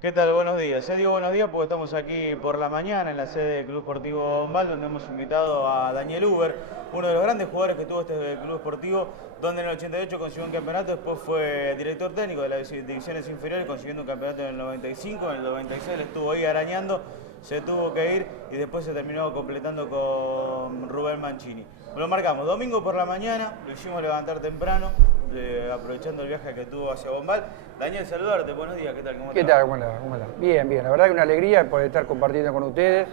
¿Qué tal? Buenos días. Digo buenos días porque estamos aquí por la mañana en la sede del Club Esportivo Bombal, donde hemos invitado a Daniel Uber, uno de los grandes jugadores que tuvo este Club Esportivo, donde en el 88 consiguió un campeonato, después fue director técnico de las divisiones inferiores, consiguiendo un campeonato en el 95, en el 96 le estuvo ahí arañando, se tuvo que ir y después se terminó completando con Rubén Mancini. Lo marcamos domingo por la mañana, lo hicimos levantar temprano, aprovechando el viaje que tuvo hacia Bombal. Daniel, saludarte, buenos días, ¿qué tal? ¿Cómo te ¿Qué va? tal? ¿Cómo andás? Bien, bien. La verdad que una alegría poder estar compartiendo con ustedes.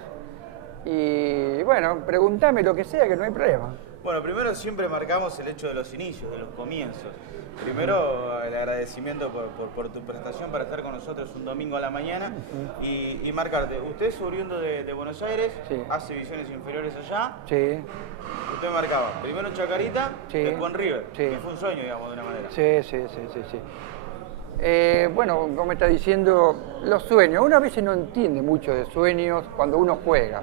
Y bueno, preguntame lo que sea, que no hay problema. Bueno, primero siempre marcamos el hecho de los inicios, de los comienzos. Primero, el agradecimiento por tu prestación para estar con nosotros un domingo a la mañana y marcarte. Usted es oriundo de Buenos Aires, Sí, hace divisiones inferiores allá. sí, Usted marcaba primero en Chacarita, sí, después en River, sí, que fue un sueño, digamos, de una manera. sí, sí, sí, sí, sí. Bueno, como está diciendo, los sueños. Una vez no entiende mucho de sueños cuando uno juega.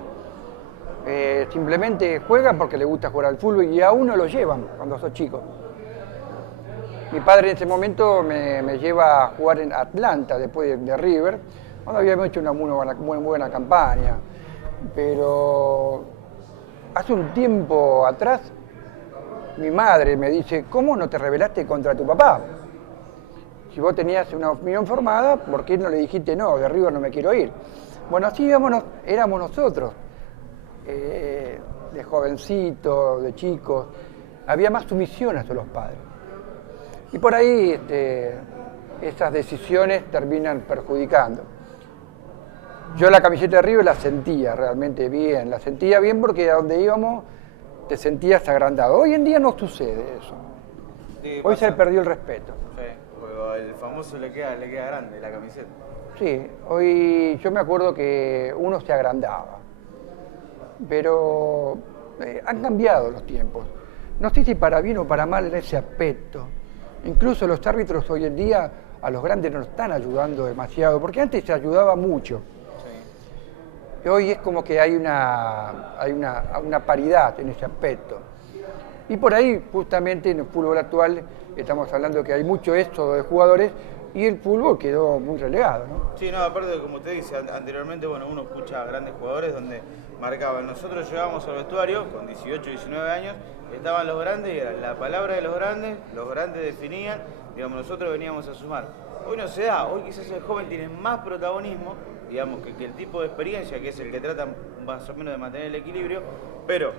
Simplemente juega porque le gusta jugar al fútbol y a uno lo llevan cuando sos chico. Mi padre en ese momento me lleva a jugar en Atlanta después de River, cuando habíamos hecho una muy buena campaña. Pero hace un tiempo atrás mi madre me dice, ¿cómo no te rebelaste contra tu papá? Si vos tenías una opinión formada, ¿por qué no le dijiste no, de River no me quiero ir? Bueno, así éramos nosotros, de jovencitos, de chicos. Había más sumisión hacia los padres. Y por ahí esas decisiones terminan perjudicando. Yo la camiseta de River la sentía realmente bien, la sentía bien porque a donde íbamos te sentías agrandado. Hoy en día no sucede eso. Sí, Hoy se pasa. perdió el respeto. Sí, porque el famoso le queda grande la camiseta. Sí, hoy yo me acuerdo que uno se agrandaba, pero han cambiado los tiempos. No sé si para bien o para mal en ese aspecto. Incluso los árbitros hoy en día a los grandes no están ayudando demasiado, porque antes se ayudaba mucho. Sí. Y hoy es como que hay una paridad en ese aspecto. Y por ahí, justamente en el fútbol actual, estamos hablando de que hay mucho éxodo de jugadores y el fútbol quedó muy relegado, ¿no? Sí, no, aparte, como usted dice, anteriormente, bueno, uno escucha a grandes jugadores donde marcaban. Nosotros llegábamos al vestuario con 18, 19 años, estaban los grandes y era la palabra de los grandes definían, digamos, nosotros veníamos a sumar. Hoy no se da, hoy quizás el joven tiene más protagonismo, digamos, que el tipo de experiencia, que es el que trata más o menos de mantener el equilibrio, pero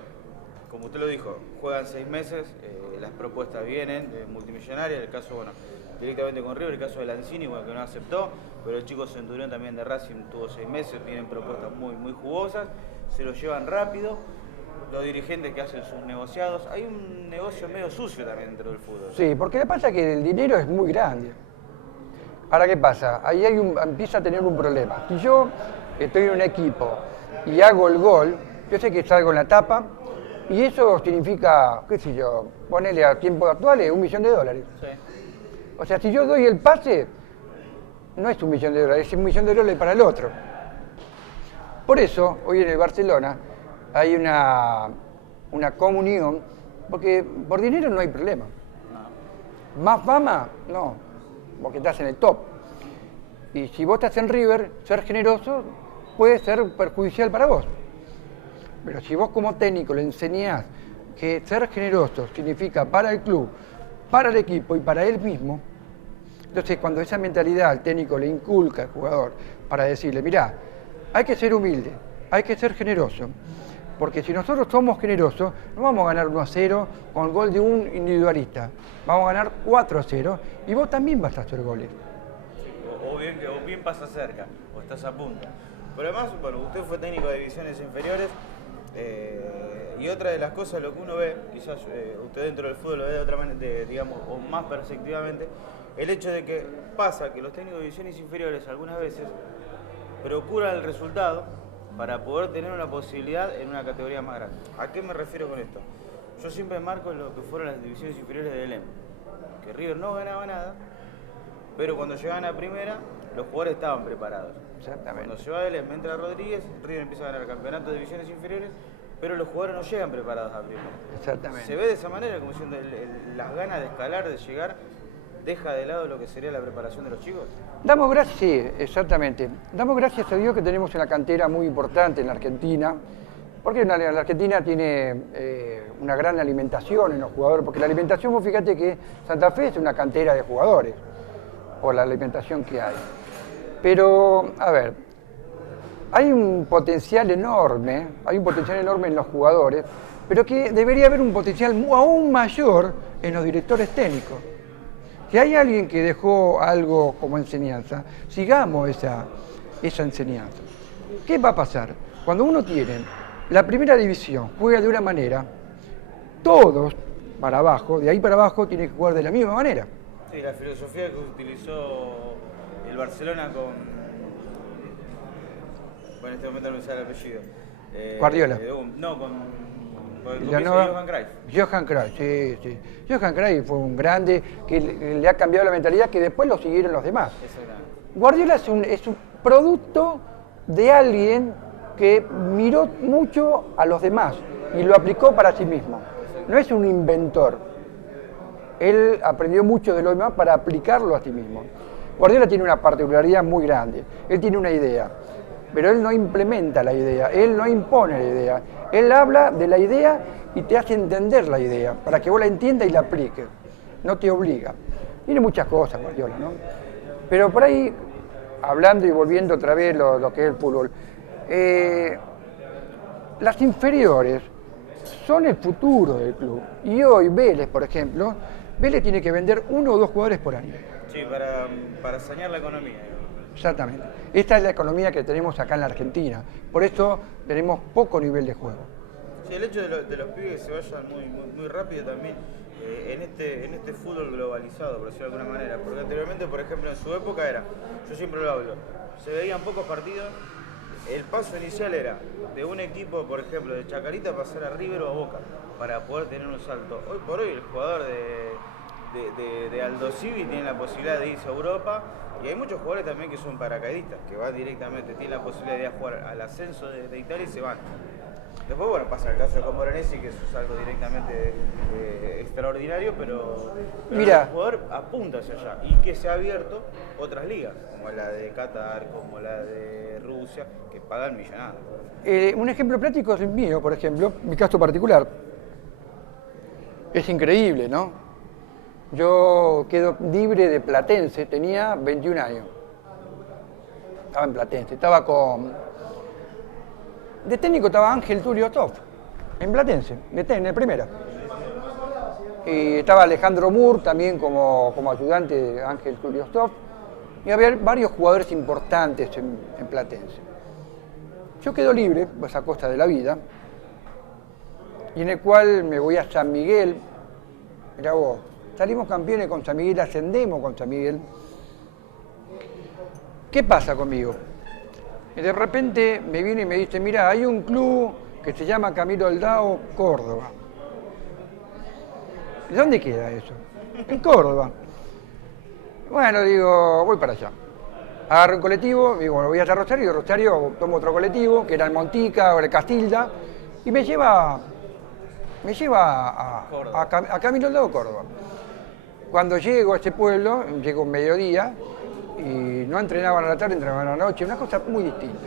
como usted lo dijo, juegan 6 meses, las propuestas vienen de multimillonarias, el caso, bueno, directamente con River, el caso de Lanzini, bueno, que no aceptó, pero el chico Centurión también de Racing tuvo 6 meses, vienen propuestas muy jugosas, se lo llevan rápido, los dirigentes que hacen sus negociados, hay un negocio medio sucio también dentro del fútbol. Sí, porque le pasa que el dinero es muy grande. Ahora, ¿qué pasa? Ahí empieza a tener un problema. Si yo estoy en un equipo y hago el gol, yo sé que salgo en la tapa y eso significa, qué sé yo, ponerle a tiempos actuales $1.000.000. Sí. O sea, si yo doy el pase, no es $1.000.000, es $1.000.000 para el otro. Por eso, hoy en el Barcelona hay una comunión, porque por dinero no hay problema. No. Más fama, no, porque estás en el top. Y si vos estás en River, ser generoso puede ser perjudicial para vos. Pero si vos como técnico le enseñás que ser generoso significa para el club, para el equipo y para él mismo, entonces cuando esa mentalidad al técnico le inculca al jugador para decirle, mirá, hay que ser humilde, hay que ser generoso, porque si nosotros somos generosos, no vamos a ganar 1-0 con el gol de un individualista, vamos a ganar 4-0 y vos también vas a hacer goles. O bien pasa cerca, o estás a punto. Pero además, bueno, usted fue técnico de divisiones inferiores, y otra de las cosas, lo que uno ve, quizás usted dentro del fútbol lo ve de otra manera, digamos, o más perceptivamente, el hecho de que pasa que los técnicos de divisiones inferiores algunas veces procuran el resultado para poder tener una posibilidad en una categoría más grande. ¿A qué me refiero con esto? Yo siempre marco lo que fueron las divisiones inferiores de Belén, que River no ganaba nada, pero cuando llegaban a primera, los jugadores estaban preparados. Exactamente. Cuando se va Belén, entra Rodríguez, River empieza a ganar el campeonato de divisiones inferiores, pero los jugadores no llegan preparados a primera. Exactamente. Se ve de esa manera, como diciendo las ganas de escalar, de llegar. deja de lado lo que sería la preparación de los chicos? Damos gracias, sí, exactamente. Damos gracias a Dios que tenemos una cantera muy importante en la Argentina, porque la Argentina tiene una gran alimentación en los jugadores, porque la alimentación, vos fíjate que Santa Fe es una cantera de jugadores, por la alimentación que hay. Pero, a ver, hay un potencial enorme en los jugadores, pero que debería haber un potencial aún mayor en los directores técnicos. Si hay alguien que dejó algo como enseñanza, sigamos esa enseñanza. ¿Qué va a pasar? Cuando uno tiene la primera división, juega de una manera, todos para abajo, de ahí para abajo, tienen que jugar de la misma manera. Sí, la filosofía que utilizó el Barcelona en este momento no me sale el apellido. Guardiola. No, con el Johan Cruyff. Johan Cruyff, sí, sí. Johan Cruyff fue un grande que le ha cambiado la mentalidad, que después lo siguieron los demás. Guardiola es un producto de alguien que miró mucho a los demás y lo aplicó para sí mismo. No es un inventor. Él aprendió mucho de los demás para aplicarlo a sí mismo. Guardiola tiene una particularidad muy grande. Él tiene una idea, pero él no implementa la idea, él no impone la idea. Él habla de la idea y te hace entender la idea, para que vos la entiendas y la apliques. No te obliga. Tiene muchas cosas Guardiola, ¿no? Pero por ahí, hablando y volviendo otra vez lo que es el fútbol, las inferiores son el futuro del club. Y hoy Vélez, por ejemplo, Vélez tiene que vender 1 o 2 jugadores por año. Sí, para sanear la economía. Exactamente. Esta es la economía que tenemos acá en la Argentina. Por eso tenemos poco nivel de juego. Sí, el hecho de los pibes que se vayan muy rápido también en este fútbol globalizado, por decirlo de alguna manera. Porque anteriormente, por ejemplo, en su época yo siempre lo hablo, se veían pocos partidos. El paso inicial era de un equipo, por ejemplo, de Chacarita pasar a River o a Boca para poder tener un salto. Hoy por hoy el jugador de Aldo Civi tiene la posibilidad de irse a Europa y hay muchos jugadores también que son paracaidistas, que van directamente, tienen la posibilidad de ir a jugar al ascenso de Italia y se van. Después, bueno, pasa el caso de Camoranesi, que eso es algo directamente extraordinario, pero mira, el jugador apunta hacia allá y que se ha abierto otras ligas, como la de Qatar, como la de Rusia, que pagan millonadas. Un ejemplo práctico es el mío, por ejemplo, mi caso particular. Es increíble, ¿no? Yo quedo libre de Platense, tenía 21 años. Estaba en Platense, estaba de técnico estaba Ángel Tulio Toff, en Platense, en primera. Y estaba Alejandro Mur también como ayudante de Ángel Tulio Toff. Y había varios jugadores importantes en Platense. Yo quedo libre, pues a costa de la vida, y en el cual me voy a San Miguel. Mirá vos, salimos campeones con San Miguel, ascendemos con San Miguel. ¿Qué pasa conmigo? Y de repente me viene y me dice, mira, hay un club que se llama Camilo Aldao, Córdoba. ¿Y dónde queda eso? En Córdoba. Bueno, digo, voy para allá. Agarro un colectivo, digo, bueno, voy a Rosario, y de Rosario tomo otro colectivo, que era el Montica o el Castilda, y me lleva a Camilo Aldao, Córdoba. Cuando llego a ese pueblo, llego a mediodía, y no entrenaban a la tarde, entrenaban a la noche, una cosa muy distinta.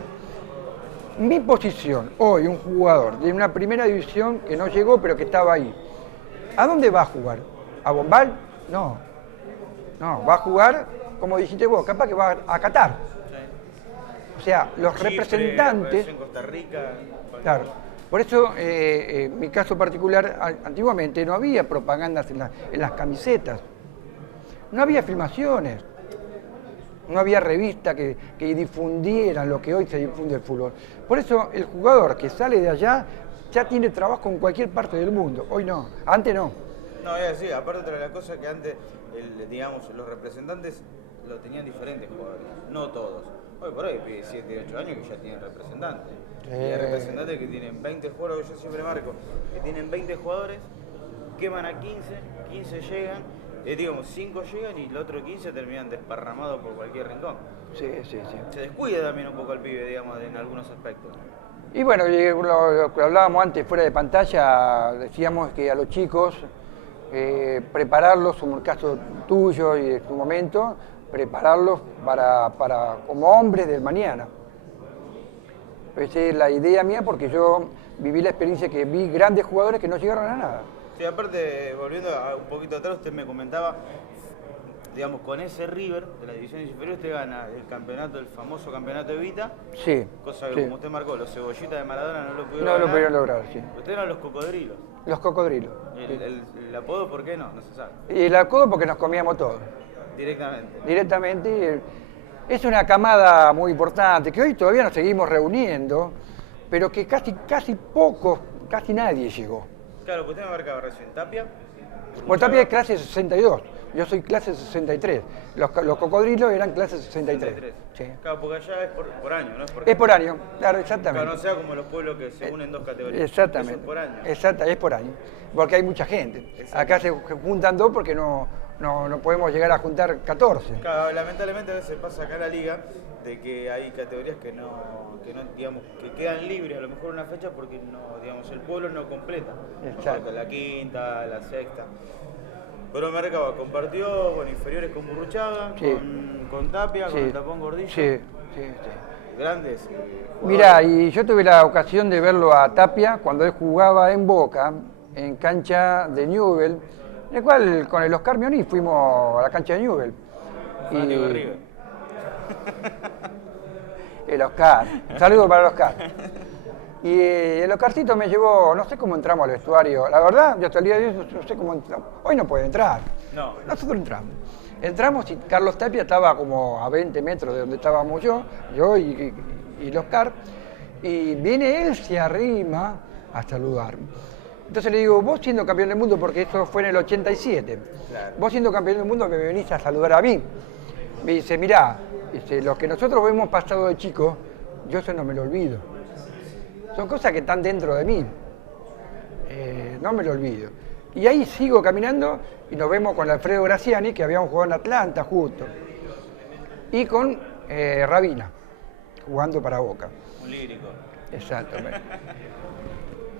Mi posición, hoy, un jugador de una primera división que no llegó, pero que estaba ahí, ¿a dónde va a jugar? ¿A Bombal? No, va a jugar, como dijiste vos, capaz que va a Qatar. O sea, los Chipre, representantes... En Costa Rica... Claro, por eso, en mi caso particular, antiguamente no había propagandas en las camisetas, no había filmaciones. No había revista que difundieran lo que hoy se difunde el fútbol. Por eso el jugador que sale de allá ya tiene trabajo en cualquier parte del mundo. Hoy no, antes no. No, es así, aparte otra de las cosas que antes, digamos, los representantes lo tenían diferentes jugadores, no todos. Hoy por hoy pide 7, 8 años que ya tienen representantes. Y hay representantes que tienen 20 jugadores, yo siempre marco, que tienen 20 jugadores, queman a 15 llegan, digamos, 5 llegan y los otros 15 terminan desparramados por cualquier rincón. Sí. Se descuida también un poco el pibe, digamos, en algunos aspectos. Y bueno, lo que hablábamos antes fuera de pantalla, decíamos que a los chicos prepararlos, como el caso tuyo y de tu momento, prepararlos como hombres del mañana. Esa es la idea mía porque yo viví la experiencia que vi grandes jugadores que no llegaron a nada. Sí, aparte, volviendo un poquito atrás, usted me comentaba, digamos, con ese River de la división inferior usted gana el campeonato, el famoso campeonato Evita. Sí. Cosa que sí. como usted marcó, los cebollitas de Maradona no lo pudieron No ganar. lo pudieron lograr, sí. Ustedes eran los cocodrilos. Los cocodrilos. El apodo, ¿por qué no? No se sabe. Y el apodo porque nos comíamos todo. Directamente. Directamente. Es una camada muy importante, que hoy todavía nos seguimos reuniendo, pero que casi nadie llegó. Claro, que usted me marcaba recién, Tapia. Bueno, Tapia es clase 62, yo soy clase 63. Los cocodrilos eran clase 63. Sí. Claro, porque allá es por año, ¿no? Es por año, claro, exactamente. Claro, no sea como los pueblos que se unen en dos categorías. Exactamente. Eso es por año. Es por año, porque hay mucha gente. Acá se juntan dos porque no podemos llegar a juntar 14. Claro, lamentablemente a veces pasa acá en la liga de que hay categorías que no digamos, que quedan libres a lo mejor una fecha porque no, digamos, el pueblo no completa. Exacto. La quinta, la sexta. Pero Mercaba compartió con inferiores con Burruchaga, Sí. con Tapia, Sí. con el Tapón Gordillo. Sí. Grandes. Mirá, y yo tuve la ocasión de verlo a Tapia cuando él jugaba en Boca, en cancha de Newell, en el cual con el Oscar Mioni fuimos a la cancha de Newell. Fanático de River. El Oscar, un saludo para el Oscar. Y el Oscarcito me llevó, no sé cómo entramos al vestuario, la verdad, yo hasta el día de hoy no sé cómo entramos. Hoy no puede entrar. No. Nosotros entramos. Entramos y Carlos Tapia estaba como a 20 metros de donde estábamos yo y el Oscar, y viene él, se arrima a saludarme. Entonces le digo, vos siendo campeón del mundo, porque eso fue en el 87, Claro. vos siendo campeón del mundo me venís a saludar a mí. Me dice, mirá, lo que nosotros hemos pasado de chico, yo eso no me lo olvido. Son cosas que están dentro de mí. No me lo olvido. Y ahí sigo caminando y nos vemos con Alfredo Graciani, que habíamos jugado en Atlanta justo. Y con Rabina, jugando para Boca. Un lírico. Exactamente.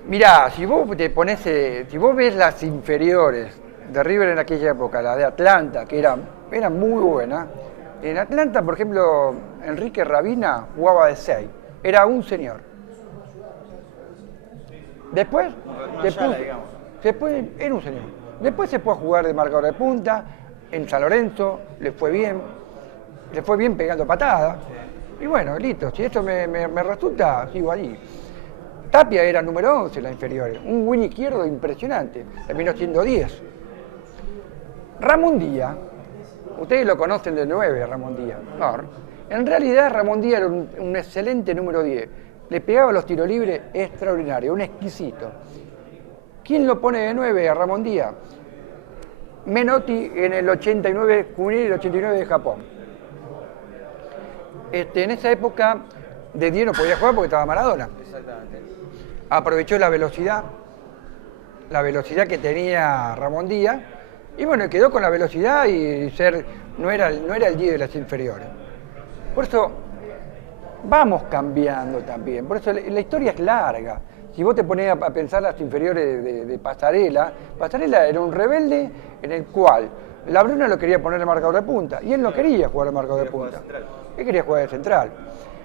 Mirá, si vos si vos ves las inferiores de River en aquella época, la de Atlanta, que eran muy buenas. En Atlanta, por ejemplo, Enrique Rabina jugaba de 6. Era un señor. Después era un señor. Después se fue a jugar de marcador de punta, en San Lorenzo, le fue bien pegando patadas. Y bueno, listo, si esto me resulta, sigo allí. Tapia era número 11 en las inferiores, un win izquierdo impresionante, terminó siendo 10. Ramón Díaz, ustedes lo conocen de 9, Ramón Díaz. No, en realidad Ramón Díaz era un excelente número 10. Le pegaba los tiros libres extraordinarios, un exquisito. ¿Quién lo pone de 9 a Ramón Díaz? Menotti en el 89, juvenil el 89 de Japón. En esa época de 10 no podía jugar porque estaba Maradona. Exactamente. Aprovechó la velocidad que tenía Ramón Díaz, y bueno, quedó con la velocidad y no era el 10 de las inferiores. Por eso vamos cambiando también, por eso la historia es larga. Si vos te ponés a pensar las inferiores de Pasarela era un rebelde en el cual la Bruna lo quería poner de marcador de punta, y él no quería jugar de marcador de punta, él quería jugar de central.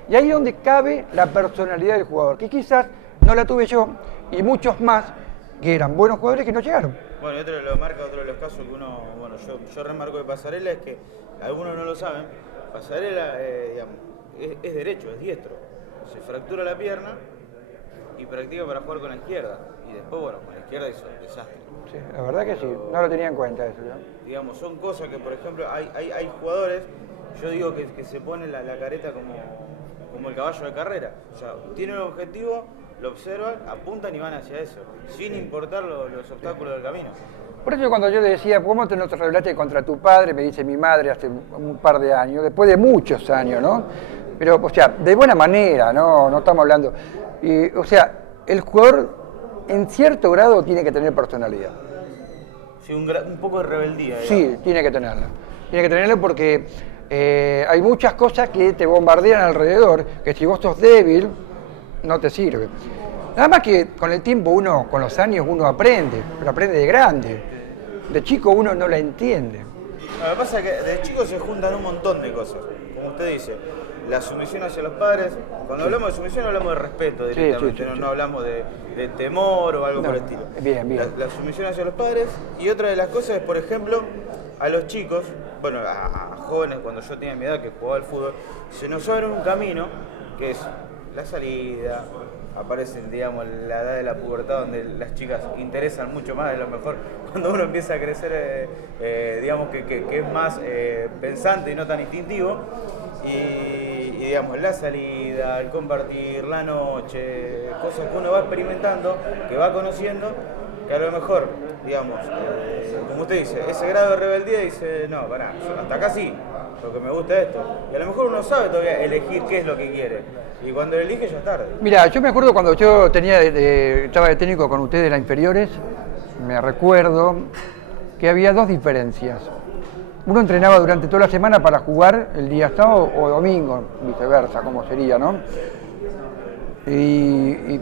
Y ahí es donde cabe la personalidad del jugador, que quizás no la tuve yo, y muchos más que eran buenos jugadores que no llegaron. Bueno, y otro de los casos que uno, bueno, yo remarco de Pasarela es que algunos no lo saben, Pasarela digamos, es derecho, es diestro, se fractura la pierna y practica para jugar con la izquierda, y después, bueno, con la izquierda hizo un desastre. Sí, la verdad que sí, no lo tenía en cuenta eso, ¿no? Digamos, son cosas que, por ejemplo, hay jugadores, yo digo que se ponen la careta como el caballo de carrera, o sea, tienen un objetivo, lo observan, apuntan y van hacia eso, sin importar los obstáculos del camino. Por eso cuando yo decía, ¿cómo te no te rebelaste contra tu padre? Me dice mi madre hace un par de años, después de muchos años, ¿no? Pero, o sea, de buena manera, no estamos hablando. O sea, el jugador en cierto grado tiene que tener personalidad. Sí, un poco de rebeldía. Digamos. Sí, tiene que tenerla. Tiene que tenerla porque hay muchas cosas que te bombardean alrededor, que si vos sos débil, no te sirve. Nada más que con el tiempo con los años uno aprende, pero aprende de grande. De chico uno no la entiende. Lo que pasa es que de chicos se juntan un montón de cosas, como usted dice. La sumisión hacia los padres, cuando hablamos de sumisión hablamos de respeto directamente, no hablamos de temor o algo por el estilo. Bien, bien. La sumisión hacia los padres, y otra de las cosas es, por ejemplo, a los chicos, bueno, a jóvenes cuando yo tenía mi edad que jugaba al fútbol, se nos abre un camino que es la salida, aparecen, digamos, la edad de la pubertad donde las chicas interesan mucho más de lo mejor, cuando uno empieza a crecer, digamos que es más pensante y no tan instintivo, y digamos, la salida, el compartir, la noche, cosas que uno va experimentando, que va conociendo, que a lo mejor, digamos, como usted dice, ese grado de rebeldía dice, no, pará, hasta acá sí, lo que me gusta es esto. Y a lo mejor uno sabe todavía elegir qué es lo que quiere. Y cuando lo elige ya es tarde. Mira, yo me acuerdo cuando yo estaba de técnico con ustedes en las inferiores, me recuerdo que había dos diferencias. Uno entrenaba durante toda la semana para jugar el día sábado o domingo, viceversa, como sería, ¿no? Y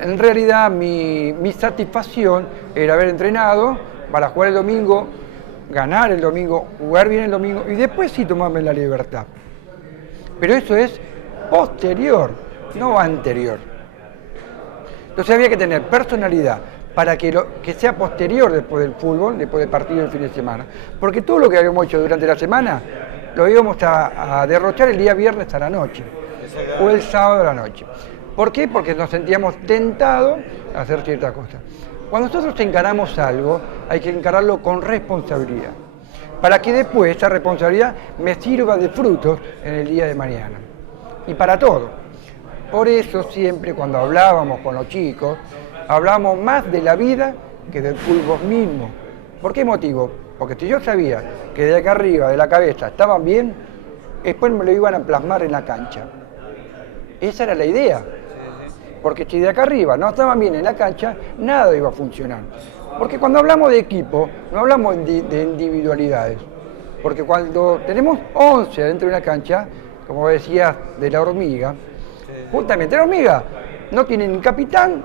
en realidad mi satisfacción era haber entrenado para jugar el domingo, ganar el domingo, jugar bien el domingo y después sí tomarme la libertad. Pero eso es posterior, no anterior. Entonces había que tener personalidad para que sea posterior después del fútbol, después del partido del fin de semana. Porque todo lo que habíamos hecho durante la semana lo íbamos a derrochar el día viernes a la noche o el sábado a la noche. ¿Por qué? Porque nos sentíamos tentados a hacer ciertas cosas. Cuando nosotros encaramos algo, hay que encararlo con responsabilidad, para que después esa responsabilidad me sirva de frutos en el día de mañana. Y para todo. Por eso siempre cuando hablábamos con los chicos, hablábamos más de la vida que del fútbol mismo. ¿Por qué motivo? Porque si yo sabía que de acá arriba, de la cabeza, estaban bien, después me lo iban a plasmar en la cancha. Esa era la idea. Porque si de acá arriba no estaban bien en la cancha, nada iba a funcionar. Porque cuando hablamos de equipo, no hablamos de individualidades. Porque cuando tenemos 11 dentro de una cancha, como decías, de la hormiga, justamente la hormiga no tiene ni capitán,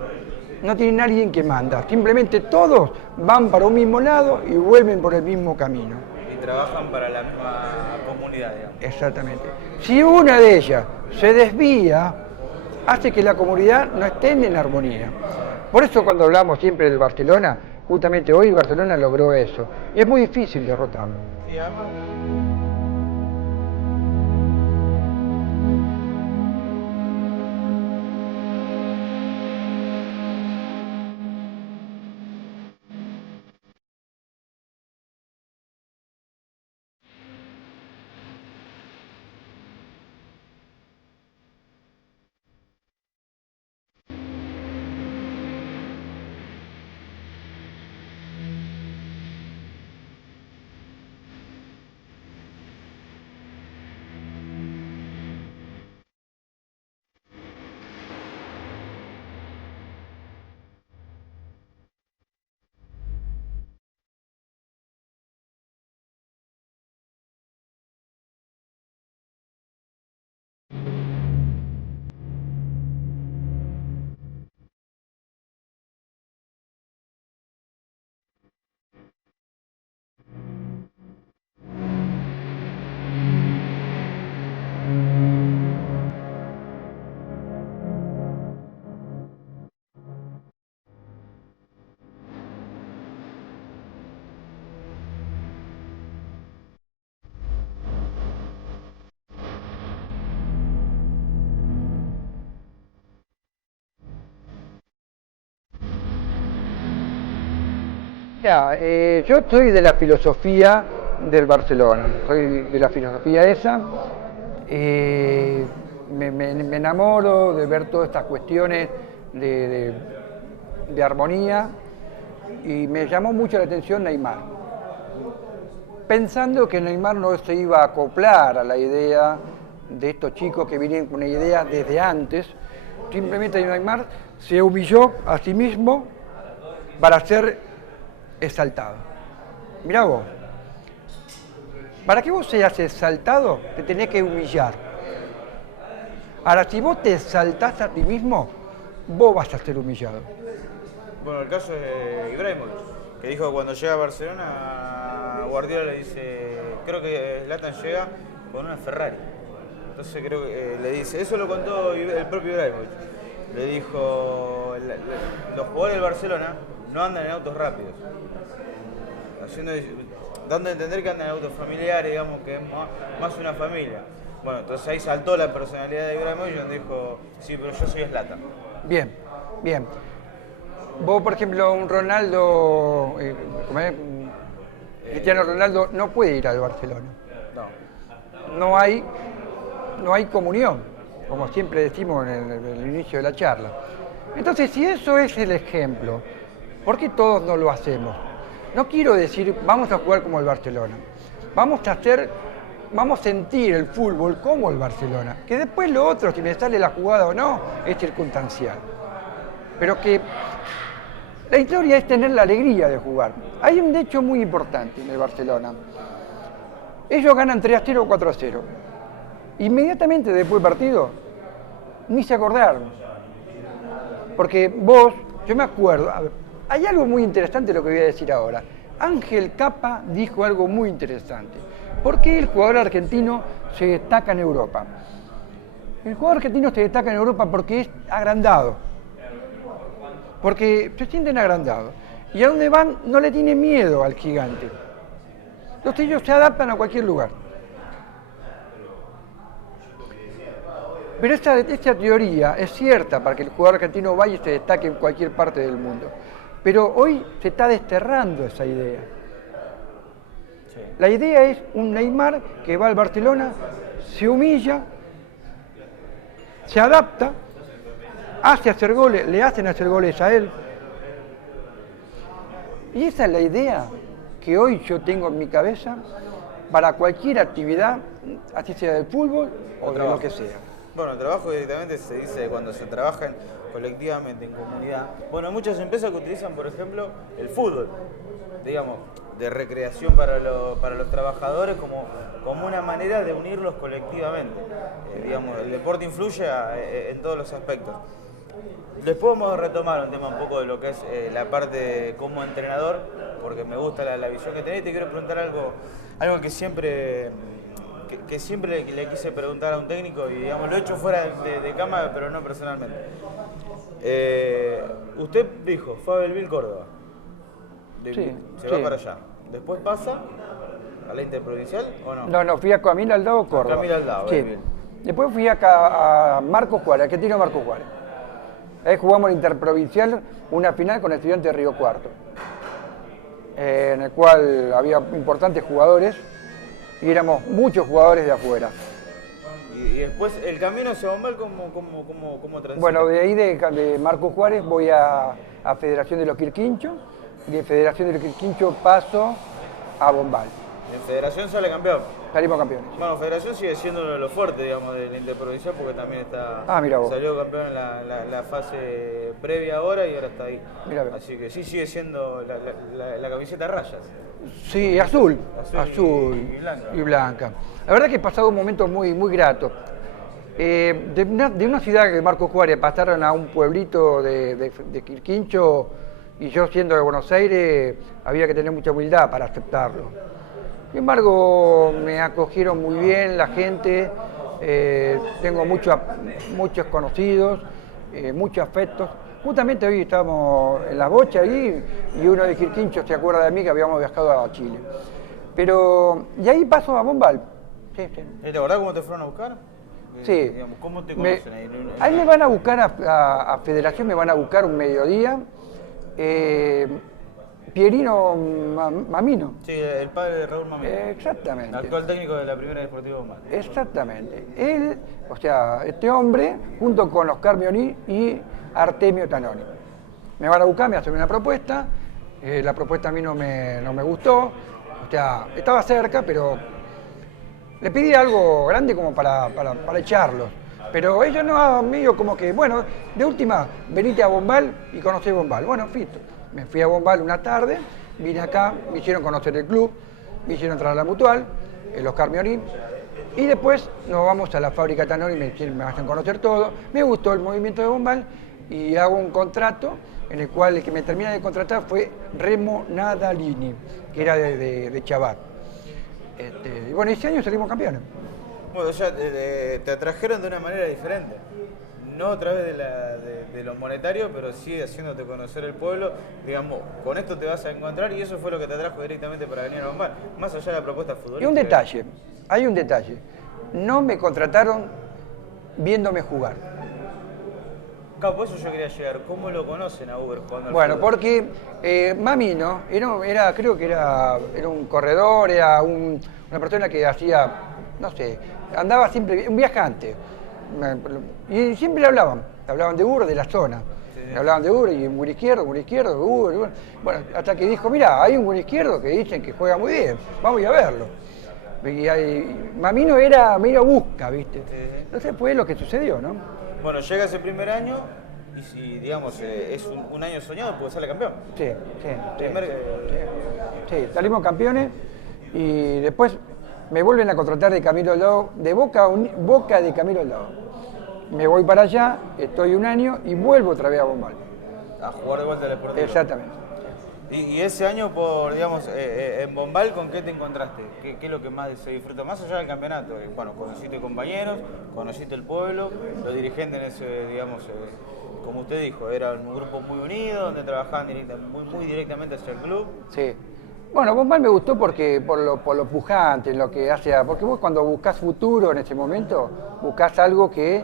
no tiene alguien que manda. Simplemente todos van para un mismo lado y vuelven por el mismo camino. Y trabajan para la misma comunidad, digamos. Exactamente. Si una de ellas se desvía, hace que la comunidad no esté en armonía. Por eso cuando hablamos siempre del Barcelona, justamente hoy Barcelona logró eso. Y es muy difícil derrotarlo. Sí, además. Ya, yo soy de la filosofía del Barcelona, soy de la filosofía esa. Me enamoro de ver todas estas cuestiones de armonía y me llamó mucho la atención Neymar. Pensando que Neymar no se iba a acoplar a la idea de estos chicos que vienen con una idea desde antes, simplemente Neymar se humilló a sí mismo para ser exaltado. Mirá vos, para que vos seas exaltado te tenés que humillar. Ahora, si vos te exaltás a ti mismo, vos vas a ser humillado. Bueno, el caso de Ibrahimovic. que dijo que cuando llega a Barcelona, Guardiola le dice, creo que Zlatan llega con una Ferrari. Entonces creo que le dice, eso lo contó el propio Ibrahimovic. Le dijo, los jugadores del Barcelona no andan en autos rápidos. Dando a entender que andan en autos familiares, digamos que es más una familia. Bueno, entonces ahí saltó la personalidad de Ibrahimovic donde dijo, sí, pero yo soy Zlatan. Bien, bien. Vos, por ejemplo, un Ronaldo, Cristiano Ronaldo no puede ir al Barcelona. No hay comunión, como siempre decimos en el inicio de la charla. Entonces, si eso es el ejemplo, ¿por qué todos no lo hacemos? No quiero decir, vamos a jugar como el Barcelona. Vamos a sentir el fútbol como el Barcelona. Que después lo otro, si me sale la jugada o no, es circunstancial. Pero que la historia es tener la alegría de jugar. Hay un hecho muy importante en el Barcelona. Ellos ganan 3-0 o 4-0. Inmediatamente después del partido, ni se acordaron. Porque yo me acuerdo, hay algo muy interesante lo que voy a decir ahora. Ángel Capa dijo algo muy interesante. ¿Por qué el jugador argentino se destaca en Europa? El jugador argentino se destaca en Europa porque es agrandado. Porque se sienten agrandados. Y a donde van no le tienen miedo al gigante. Entonces ellos se adaptan a cualquier lugar. Pero esta teoría es cierta para que el jugador argentino vaya y se destaque en cualquier parte del mundo. Pero hoy se está desterrando esa idea. Sí. La idea es un Neymar que va al Barcelona, se humilla, se adapta, hace hacer goles, le hacen hacer goles a él. Y esa es la idea que hoy yo tengo en mi cabeza para cualquier actividad, así sea del fútbol o de lo que sea. Bueno, el trabajo directamente se dice cuando se trabaja colectivamente, en comunidad. Bueno, hay muchas empresas que utilizan, por ejemplo, el fútbol, digamos, de recreación para los trabajadores como una manera de unirlos colectivamente. Digamos, el deporte influye en todos los aspectos. Después vamos a retomar un tema un poco de lo que es la parte como entrenador, porque me gusta la visión que tenés. Te quiero preguntar algo que siempre le quise preguntar a un técnico y digamos lo he hecho fuera de cámara, pero no personalmente. Usted dijo, fue a Belleville, Córdoba. Se va para allá. Después pasa a la Interprovincial, ¿o no? No, fui a Camilo Aldao, Córdoba. Camilo Aldao, sí. Después fui acá a Marcos Juárez, que tiro Marcos Juárez. Ahí jugamos la Interprovincial, una final con Estudiantes de Río Cuarto, en el cual había importantes jugadores y éramos muchos jugadores de afuera. Y después, el camino hacia Bombal, ¿cómo transita? Bueno, de ahí de Marcos Juárez voy a Federación de los Quirquinchos, y de Federación de los Quirquinchos paso a Bombal. ¿En Federación sale campeón? Salimos campeones. Bueno, Federación sigue siendo uno de los fuertes, digamos, de la Interprovincial, porque también salió campeón en la fase previa ahora y ahora está ahí. Así que sí sigue siendo la camiseta a rayas. Sí, azul y blanca. La verdad que he pasado momentos muy, muy gratos. De una ciudad de Marcos Juárez pasaron a un pueblito de Quirquincho y yo siendo de Buenos Aires había que tener mucha humildad para aceptarlo. Sin embargo, me acogieron muy bien la gente, tengo muchos conocidos, muchos afectos. Justamente hoy estamos en la bocha ahí y uno de Quirquincho se acuerda de mí que habíamos viajado a Chile. Y ahí paso a Bombal. Sí. ¿Te acordás cómo te fueron a buscar? Sí. Digamos, ¿cómo te conocen ahí? Ahí me van a buscar a Federación, me van a buscar un mediodía. Pierino Mamino. Sí, el padre de Raúl Mamino. Exactamente. El actual técnico de la Primera Deportiva Bombal. Exactamente. Él, este hombre, junto con Oscar Mioni y Artemio Tanoni. Me van a buscar, me hacen una propuesta. La propuesta a mí no me gustó. Estaba cerca, pero le pedí algo grande como para echarlos. Pero ellos no, medio como que, bueno, de última, venite a Bombal y conocé Bombal. Bueno, fito. Me fui a Bombal una tarde, vine acá, me hicieron conocer el club, me hicieron entrar a la Mutual, el Oscar Mioni, y después nos vamos a la fábrica Tanoni y me hacen conocer todo. Me gustó el movimiento de Bombal y hago un contrato en el cual el que me termina de contratar fue Remo Nadalini, que era de Chabar. Y bueno, ese año salimos campeones. Bueno, o sea, te atrajeron de una manera diferente. No a través de lo monetario, pero sí haciéndote conocer el pueblo. Digamos, con esto te vas a encontrar y eso fue lo que te atrajo directamente para venir a Bombal. Más allá de la propuesta futbolística. Y un detalle, hay un detalle. No me contrataron viéndome jugar. Claro, por eso yo quería llegar. ¿Cómo lo conocen a Uber jugando al Bueno, fútbol? porque Mamino creo que era un corredor, una persona que hacía, no sé, andaba siempre, un viajante. Y siempre le hablaban de Uber, de la zona. Sí. Le hablaban de Uber y un buen izquierdo, Uber. Bueno, hasta que dijo, mira, hay un buen izquierdo que dicen que juega muy bien, vamos a ir a verlo. Mamino era medio busca, ¿viste? Sí. Entonces fue lo que sucedió, ¿no? Bueno, llega ese primer año y si, digamos, es un año soñado, porque sale campeón. Sí. Primer- Sí, salimos campeones y después me vuelven a contratar de Camilo Lau, de Boca de Camilo Lau. Me voy para allá, estoy un año y vuelvo otra vez a Bombal. A jugar de vuelta al Sportivo. Exactamente. Y ese año, digamos, en Bombal, ¿con qué te encontraste? ¿Qué es lo que más se disfrutó? Más allá del campeonato. Bueno, conociste compañeros, conociste el pueblo, los dirigentes en ese, digamos, como usted dijo, era un grupo muy unido, donde trabajaban muy directamente hacia el club. Sí. Bueno, Bombal me gustó porque por lo pujante, lo que hace, porque vos cuando buscás futuro en ese momento, buscás algo que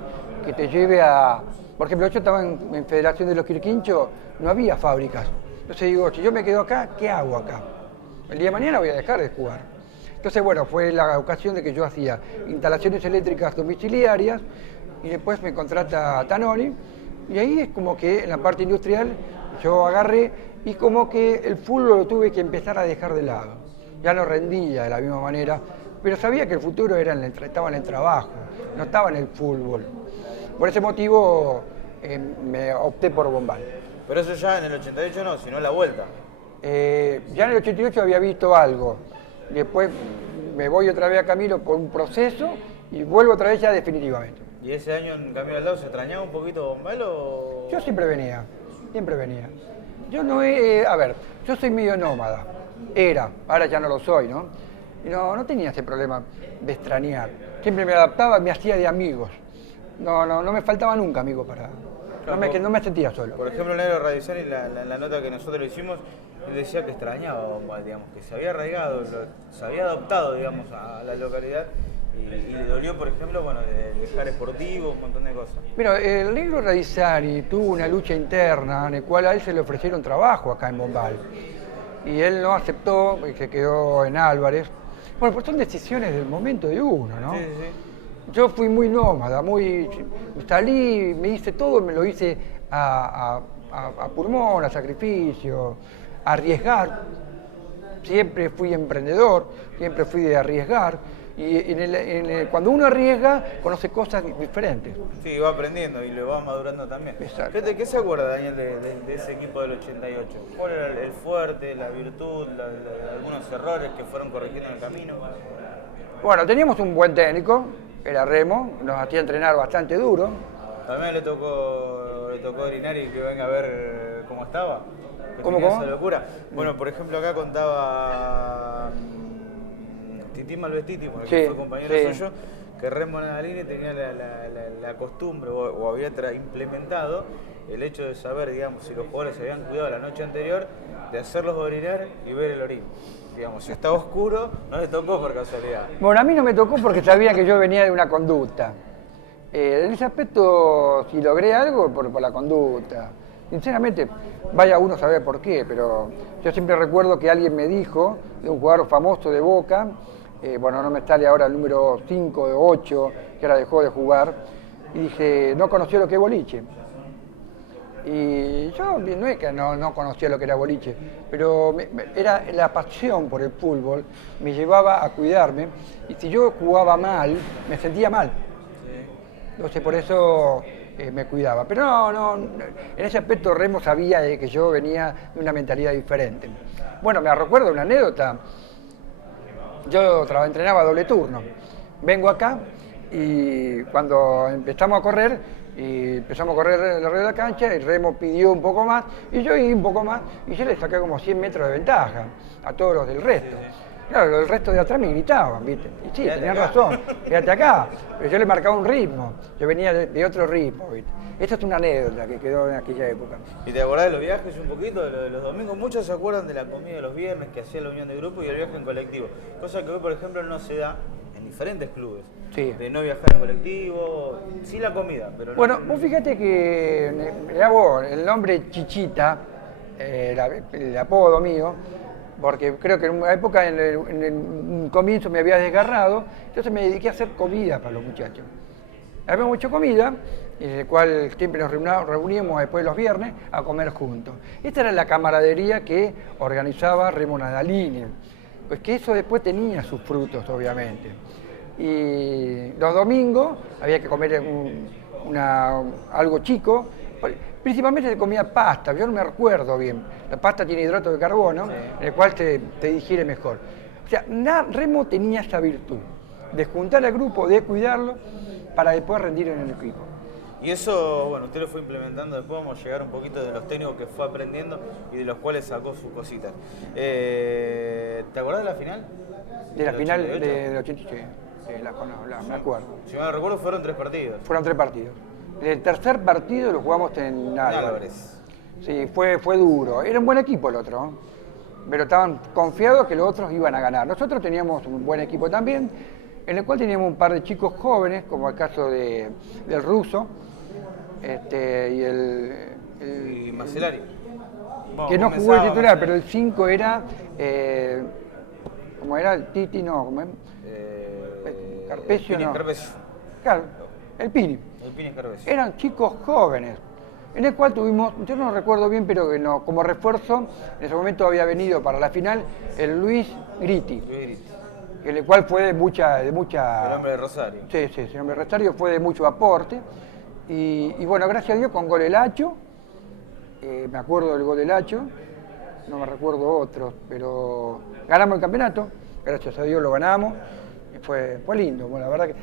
te lleve a... Por ejemplo, yo estaba en Federación de los Quirquinchos, no había fábricas. Entonces digo, si yo me quedo acá, ¿qué hago acá? El día de mañana voy a dejar de jugar. Entonces, bueno, fue la ocasión de que yo hacía instalaciones eléctricas domiciliarias y después me contrata Tanoni y ahí es como que en la parte industrial yo agarré y como que el fútbol lo tuve que empezar a dejar de lado. Ya no rendía de la misma manera, pero sabía que el futuro estaba en el trabajo, no estaba en el fútbol. Por ese motivo me opté por Bombal. Pero eso ya en el 88 no, sino la vuelta. Ya en el 88 había visto algo. Después me voy otra vez a Camilo por un proceso y vuelvo otra vez ya definitivamente. ¿Y ese año en Camilo al lado se extrañaba un poquito Bombal o...? Yo siempre venía. Yo yo soy medio nómada. Ahora ya no lo soy, ¿no? Y no tenía ese problema de extrañar. Siempre me adaptaba, me hacía de amigos. No me faltaba nunca amigos para... No me sentía solo. Por ejemplo, Negro Radizani, la nota que nosotros le hicimos, él decía que extrañaba a Bombal, digamos, que se había arraigado, se había adoptado, digamos, a la localidad y le dolió, por ejemplo, bueno, de dejar Sportivo, un montón de cosas. Mira, el Negro Radizani tuvo una lucha interna en la cual a él se le ofrecieron trabajo acá en Bombal y él no aceptó y se quedó en Álvarez. Bueno, pues son decisiones del momento de uno, ¿no? Sí. Yo fui muy nómada, salí, me hice todo, me lo hice a pulmón, a sacrificio, a arriesgar. Siempre fui emprendedor, siempre fui de arriesgar. Y cuando uno arriesga, conoce cosas diferentes. Sí, va aprendiendo y lo va madurando también. Exacto. ¿Qué se acuerda, Daniel, de ese equipo del 88? ¿Cuál era el fuerte, la virtud, algunos errores que fueron corrigiendo en el camino? Bueno, teníamos un buen técnico, era Remo, nos hacía entrenar bastante duro. También le tocó orinar y que venga a ver cómo estaba. ¿Cómo? Esa locura. Bueno, por ejemplo, acá contaba Tití Malvestiti, porque Sí, fue compañero sí. suyo, que Remo Nadalini tenía la costumbre o había implementado el hecho de saber, digamos, si los jugadores se habían cuidado la noche anterior, de hacerlos orinar y ver el orín. Digamos, si estaba oscuro, no le tocó por casualidad. Bueno, a mí no me tocó porque sabía que yo venía de una conducta. En ese aspecto, si logré algo, por la conducta. Sinceramente, vaya uno a saber por qué, pero yo siempre recuerdo que alguien me dijo, de un jugador famoso de Boca, bueno, no me sale ahora el número 5 o 8, que ahora dejó de jugar, y dije, no conoció lo que es boliche. Y yo no es que no conocía lo que era boliche, pero era la pasión por el fútbol, me llevaba a cuidarme, y si yo jugaba mal, me sentía mal. Entonces por eso me cuidaba. Pero en ese aspecto Remo sabía que yo venía de una mentalidad diferente. Bueno, me recuerdo una anécdota. Yo entrenaba doble turno. Vengo acá Y cuando empezamos a correr alrededor de la cancha, el Remo pidió un poco más, y yo iba un poco más, y yo le saqué como 100 metros de ventaja a todos los del resto. Claro, el resto de atrás me gritaban, ¿viste? Y sí, tenían razón, quédate acá. Pero yo le marcaba un ritmo, yo venía de otro ritmo, ¿viste? Esta es una anécdota que quedó en aquella época. ¿Y te acordás de los viajes un poquito, de los domingos? Muchos se acuerdan de la comida de los viernes que hacía la unión de grupo y el viaje en colectivo. Cosa que hoy, por ejemplo, no se da en diferentes clubes. Sí. De no viajar en colectivo, sí la comida, pero no. Bueno, vos fíjate que, mirá vos, el nombre Chichita, el apodo mío, porque creo que en una época, en el comienzo me había desgarrado, entonces me dediqué a hacer comida para los muchachos. Habíamos hecho comida, en el cual siempre nos reuníamos después los viernes a comer juntos. Esta era la camaradería que organizaba Remo Nadalini, pues que eso después tenía sus frutos, obviamente. Y los domingos había que comer algo chico, principalmente se comía pasta, yo no me recuerdo bien. La pasta tiene hidrato de carbono, sí, en el cual te digiere mejor. O sea, Remo tenía esa virtud de juntar al grupo, de cuidarlo, para después rendir en el equipo. Y eso, bueno, usted lo fue implementando, después vamos a llegar un poquito de los técnicos que fue aprendiendo y de los cuales sacó sus cositas. ¿Te acordás de la final? De la final del 88, sí, me acuerdo. Si mal no recuerdo, fueron 3 partidos. Fueron 3 partidos. El tercer partido lo jugamos en Álvarez. Sí, fue duro. Era un buen equipo el otro, pero estaban confiados que los otros iban a ganar. Nosotros teníamos un buen equipo también, en el cual teníamos un par de chicos jóvenes, como el caso del ruso, y Macelari. Que no jugó de titular, pero el 5 era, ¿cómo era? El Titi, no, ¿cómo es? Carpesio, no. Carpesio. Claro, el Pini. El Pini Carpesio. Eran chicos jóvenes, en el cual tuvimos, yo no recuerdo bien, pero que no, como refuerzo, en ese momento había venido para la final el Luis Gritti. En el cual fue de mucha... El hombre de Rosario. Sí, el hombre de Rosario fue de mucho aporte. Y bueno, gracias a Dios, con gol del Hacho, me acuerdo del gol del Hacho, no me recuerdo otros, pero ganamos el campeonato, gracias a Dios lo ganamos, y fue lindo, bueno, la verdad que...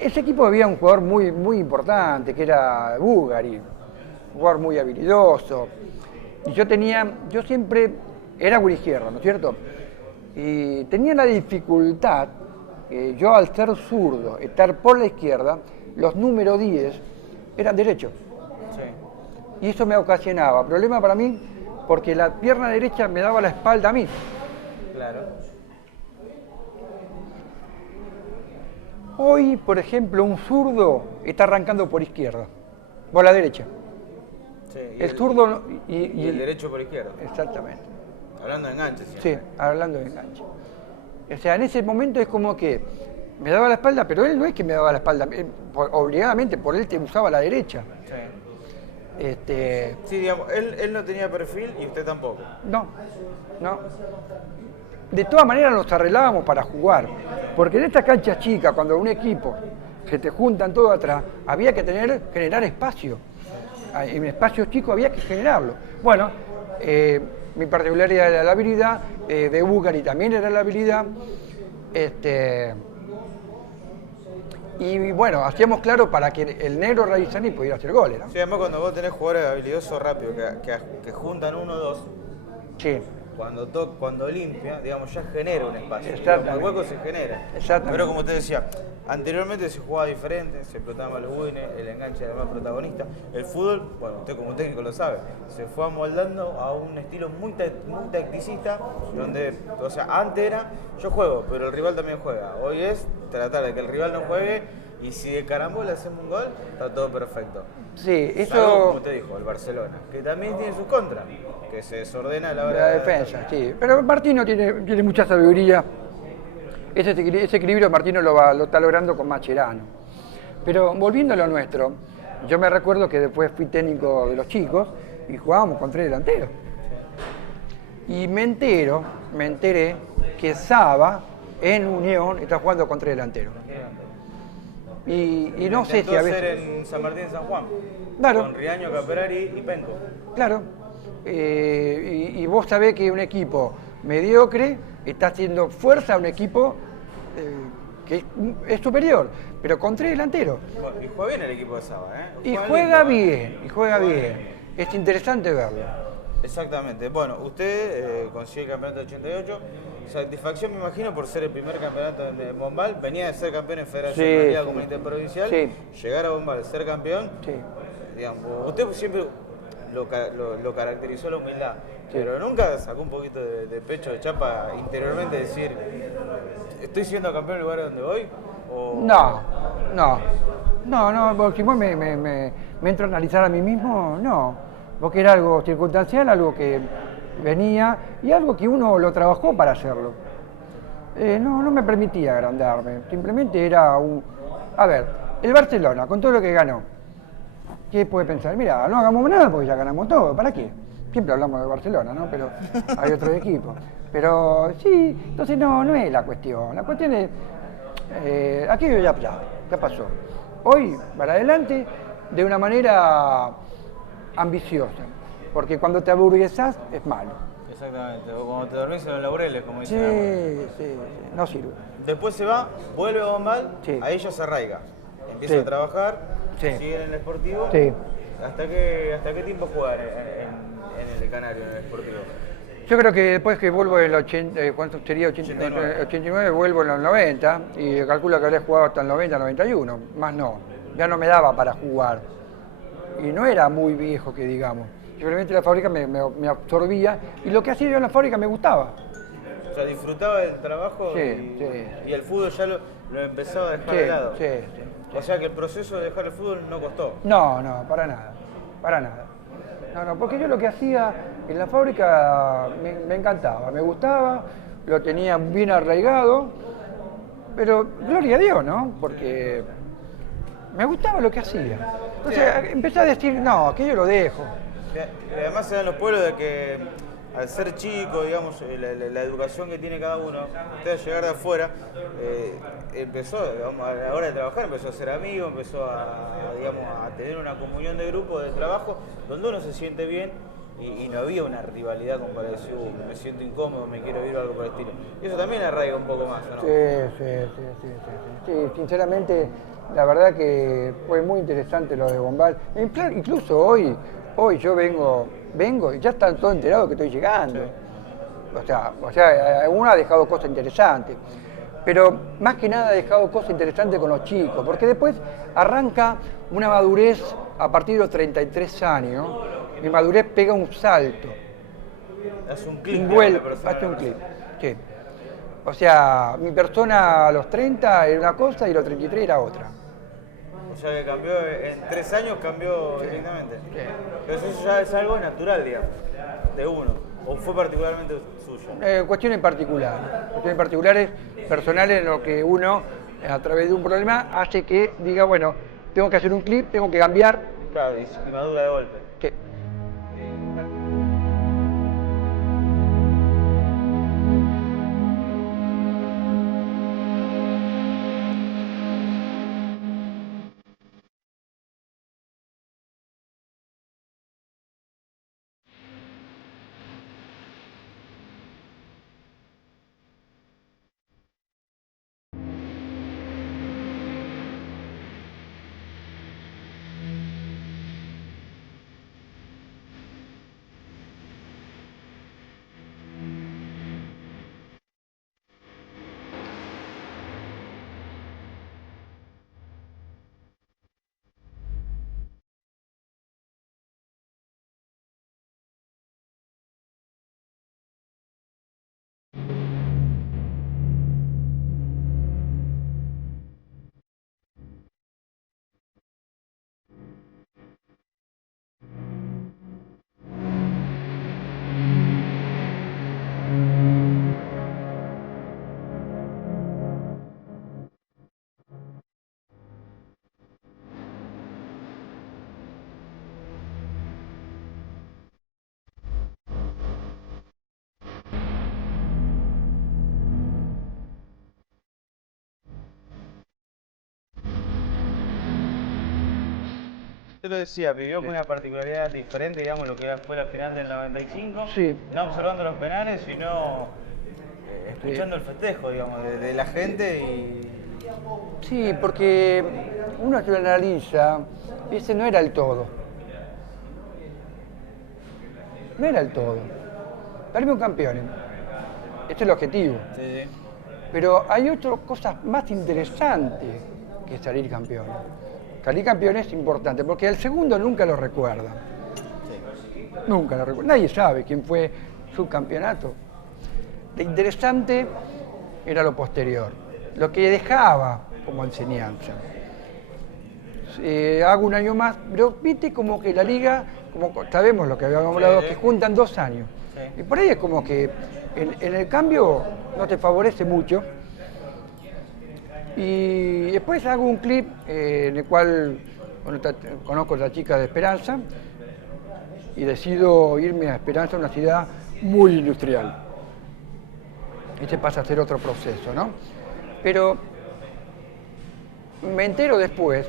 Ese equipo había un jugador muy, muy importante, que era Bugari, un jugador muy habilidoso, y yo siempre, era izquierda, ¿no es cierto? Y tenía la dificultad, yo al ser zurdo, estar por la izquierda, los números 10 eran derechos. Sí. Y eso me ocasionaba problema para mí, porque la pierna derecha me daba la espalda a mí. Claro. Hoy, por ejemplo, un zurdo está arrancando por izquierda, por la derecha. Sí, el zurdo y el derecho por izquierda. Exactamente. Hablando de enganche. Sí, hablando de enganche. O sea, en ese momento es como que me daba la espalda, pero él no es que me daba la espalda, obligadamente por él te usaba la derecha. Sí. Sí, digamos, él no tenía perfil y usted tampoco. No. De todas maneras nos arreglábamos para jugar, porque en estas canchas chicas, cuando un equipo se te juntan todo atrás, había que generar espacio. En espacios chicos había que generarlo. Bueno, mi particularidad era la habilidad, de Bugari también era la habilidad, y bueno, hacíamos claro para que el negro Raizani pudiera hacer goles, ¿no? Sí, además cuando vos tenés jugadores habilidosos rápidos que juntan 1 o 2, sí, cuando limpia, digamos, ya genera un espacio. El hueco se genera. Pero como te decía, anteriormente se jugaba diferente, se explotaban los winners, el enganche era más protagonista. El fútbol, bueno, usted como técnico lo sabe, se fue amoldando a un estilo muy tacticista, donde, o sea, antes era, yo juego, pero el rival también juega. Hoy es tratar de que el rival no juegue, y si de carambola hacemos un gol, está todo perfecto. Sí, eso... Salvo, como te dijo, el Barcelona, que también tiene sus contras, que se desordena a la hora de la defensa, sí. Pero Martino tiene mucha sabiduría. Ese equilibrio Martino lo está logrando con Mascherano. Pero volviendo a lo nuestro, yo me recuerdo que después fui técnico de los chicos y jugábamos con 3 delanteros. Y me enteré que Saba en Unión está jugando con 3 delanteros. Y no sé si a veces... hacer en San Martín San Juan, claro, con Riaño, Caperari y Penco. Claro, y vos sabés que un equipo mediocre está haciendo fuerza a un equipo que es superior, pero con 3 delanteros. Y juega bien el equipo de Saba, ¿eh? Y juega bien, y juega bien. Es interesante verlo. Exactamente. Bueno, usted consigue el campeonato de 88. Satisfacción, me imagino, por ser el primer campeonato de Bombal. Venía de ser campeón en Federación de Liga como interprovincial. Sí. Llegar a Bombal, ser campeón. Sí. Digamos, usted siempre lo caracterizó la humildad, pero nunca sacó un poquito de pecho, de chapa interiormente, decir, ¿estoy siendo campeón en el lugar donde voy? ¿O... No, porque si vos me entro a analizar a mí mismo, no. Porque era algo circunstancial, algo que venía y algo que uno lo trabajó para hacerlo. No me permitía agrandarme, simplemente era un... A ver, el Barcelona, con todo lo que ganó, ¿qué puede pensar? Mira, no hagamos nada porque ya ganamos todo, ¿para qué? Siempre hablamos de Barcelona, ¿no? Pero hay otros equipos. Pero sí, entonces no es la cuestión. La cuestión es, aquello ya pasó. Hoy, para adelante, de una manera ambiciosa, porque cuando te aburguesás es malo. Exactamente, o cuando te dormís en los laureles, como dicen. Sí, no sirve. Después se va, vuelve a Bombal, Sí. ahí ya se arraiga. Empieza a trabajar, sigue en el Sportivo. Sí. ¿Hasta qué tiempo juega en el Canario, en el Sportivo? Yo creo que después que vuelvo en el 80, ¿cuánto sería? 89, vuelvo en los 90 y calculo que habré jugado hasta el 90, 91, más no, ya no me daba para jugar y no era muy viejo que digamos, simplemente la fábrica me absorbía y lo que hacía yo en la fábrica me gustaba. O sea, disfrutaba del trabajo y el fútbol ya lo empezaba a dejar de lado. Sí. O sea que el proceso de dejar el fútbol no costó. No, para nada. No, porque yo lo que hacía en la fábrica me encantaba, me gustaba, lo tenía bien arraigado, pero gloria a Dios, ¿no? Porque me gustaba lo que hacía. Entonces empecé a decir, no, aquello lo dejo. Y además se dan los pueblos de que al ser chico, digamos, la educación que tiene cada uno, usted al llegar de afuera, empezó, digamos, a la hora de trabajar, empezó a ser amigo, empezó a tener una comunión de grupo, de trabajo, donde uno se siente bien y no había una rivalidad como para decir, me siento incómodo, me quiero ir o algo por el estilo. Y eso también arraiga un poco más, ¿no? Sí, sinceramente, la verdad que fue muy interesante lo de Bombal. Incluso hoy yo vengo y ya están todos enterados que estoy llegando. Sí. O sea, uno ha dejado cosas interesantes, pero más que nada ha dejado cosas interesantes con los chicos, porque después arranca una madurez a partir de los 33 años, mi madurez pega un salto. Hace un clic. Hace un clic, sí. O sea, mi persona a los 30 era una cosa y a los 33 era otra. O sea que cambió, en 3 años cambió directamente. Sí. Pero eso ya es algo natural, digamos, de uno. ¿O fue particularmente suyo? Cuestiones particulares, personales, en lo que uno, a través de un problema, hace que diga, bueno, tengo que hacer un clip, tengo que cambiar. Claro, y madura de golpe. Sí. Yo lo decía, vivió con una particularidad diferente, digamos, lo que fue la final del 95. Sí. No observando los penales, sino escuchando el festejo, digamos, de la gente Sí, porque uno se lo analiza, ese no era el todo. No era el todo. Salimos campeones. Este es el objetivo. Sí, sí. Pero hay otras cosas más interesantes que salir campeón. Salir campeón es importante, porque el segundo nunca lo recuerda. Sí. Nunca lo recuerda. Nadie sabe quién fue subcampeonato. Lo interesante era lo posterior, lo que dejaba como enseñanza. Hago un año más, pero viste como que la liga, como sabemos lo que habíamos hablado, que juntan 2 años. Sí. Y por ahí es como que en el cambio no te favorece mucho. Y después hago un clip en el cual conozco a la chica de Esperanza y decido irme a Esperanza, una ciudad muy industrial. Este pasa a ser otro proceso, ¿no? Pero me entero después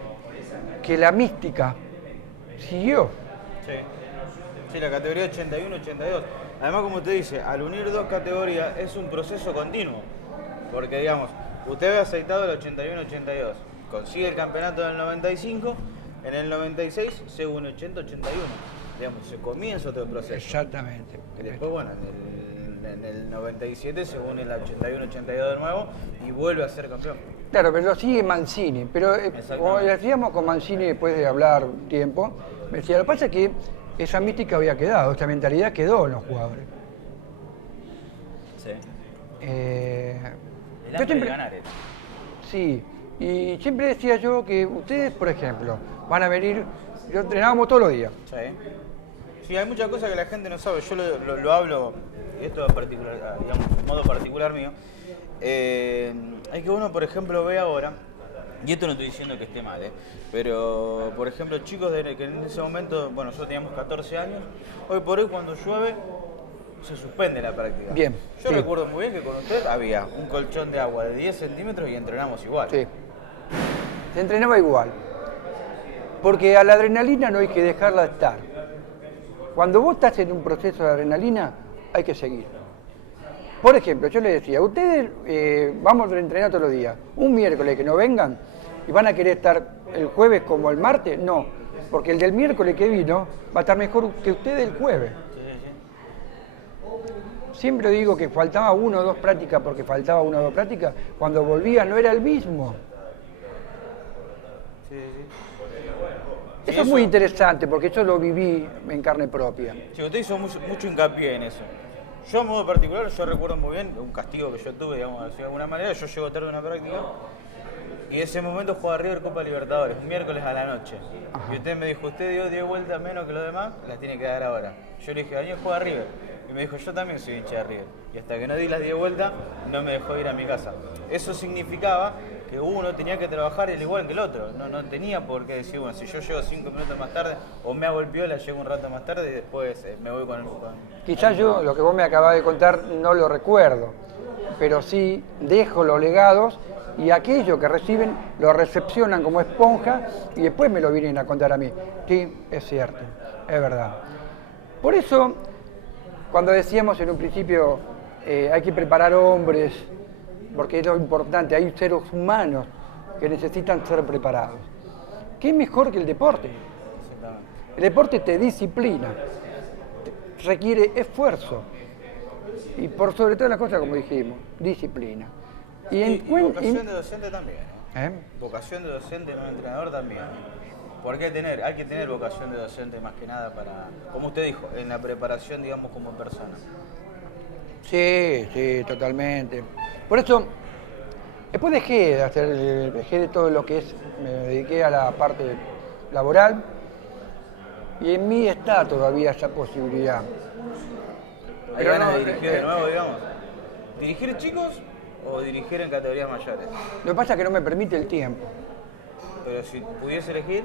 que la mística siguió. Sí. Sí, la categoría 81-82. Además, como usted dice, al unir 2 categorías es un proceso continuo. Porque, digamos, usted había aceitado el 81-82, consigue el campeonato en el 95, en el 96 se une 80-81. Digamos, se comienza otro proceso. Exactamente. Y después, bueno, en el 97 se une el 81-82 de nuevo y vuelve a ser campeón. Claro, pero lo sigue Mancini. Pero como decíamos con Mancini después de hablar un tiempo, me decía, lo que pasa es que esa mística había quedado, esa mentalidad quedó en los jugadores. Sí. Yo siempre, sí, y siempre decía yo que ustedes, por ejemplo, van a venir, yo entrenábamos todos los días. Sí. Sí, hay muchas cosas que la gente no sabe. Yo lo hablo, y esto es particular, digamos, modo particular mío. Hay que uno, por ejemplo, ve ahora, y esto no estoy diciendo que esté mal, pero, por ejemplo, chicos que en ese momento, bueno, nosotros teníamos 14 años, hoy por hoy cuando llueve se suspende la práctica. Bien. Yo sí. recuerdo muy bien que con usted había un colchón de agua de 10 centímetros y entrenamos igual. Sí. Se entrenaba igual. Porque a la adrenalina no hay que dejarla estar. Cuando vos estás en un proceso de adrenalina, hay que seguir. Por ejemplo, yo les decía, ustedes vamos a entrenar todos los días. Un miércoles que no vengan y van a querer estar el jueves como el martes, no. Porque el del miércoles que vino va a estar mejor que ustedes el jueves. Siempre digo que faltaba 1 o 2 prácticas porque faltaba 1 o 2 prácticas. Cuando volvía no era el mismo. Sí, sí. Eso es muy interesante porque yo lo viví en carne propia. Sí, usted hizo mucho hincapié en eso. Yo, a modo particular, yo recuerdo muy bien un castigo que yo tuve, digamos, de alguna manera. Yo llego tarde a una práctica y en ese momento jugaba River Copa Libertadores, un miércoles a la noche. Ajá. Y usted me dijo, usted dio 10 vueltas menos que los demás, las tiene que dar ahora. Yo le dije, Daniel juega River. Y me dijo, yo también soy hincha de River. Y hasta que no di las 10 vueltas, no me dejó ir a mi casa. Eso significaba que uno tenía que trabajar el igual que el otro. No tenía por qué decir, bueno, si yo llego 5 minutos más tarde, o me hago el piola, llego un rato más tarde y después me voy con el... Quizás yo, lo que vos me acabás de contar, no lo recuerdo. Pero sí dejo los legados y aquello que reciben lo recepcionan como esponja y después me lo vienen a contar a mí. Sí, es cierto, es verdad. Por eso, cuando decíamos en un principio, hay que preparar hombres, porque es lo importante, hay seres humanos que necesitan ser preparados. ¿Qué mejor que el deporte? El deporte te disciplina, requiere esfuerzo y por sobre todas las cosas, como dijimos, disciplina. Y vocación de docente también. Vocación de docente, no entrenador también. Porque hay que tener vocación de docente más que nada para, como usted dijo, en la preparación, digamos, como persona. Sí, sí, totalmente. Por eso, después dejé de todo lo que es, me dediqué a la parte laboral y en mí está todavía esa posibilidad. ¿Hay ganas de dirigir de nuevo, digamos? ¿Dirigir chicos o dirigir en categorías mayores? Lo que pasa es que no me permite el tiempo. Pero si pudiese elegir,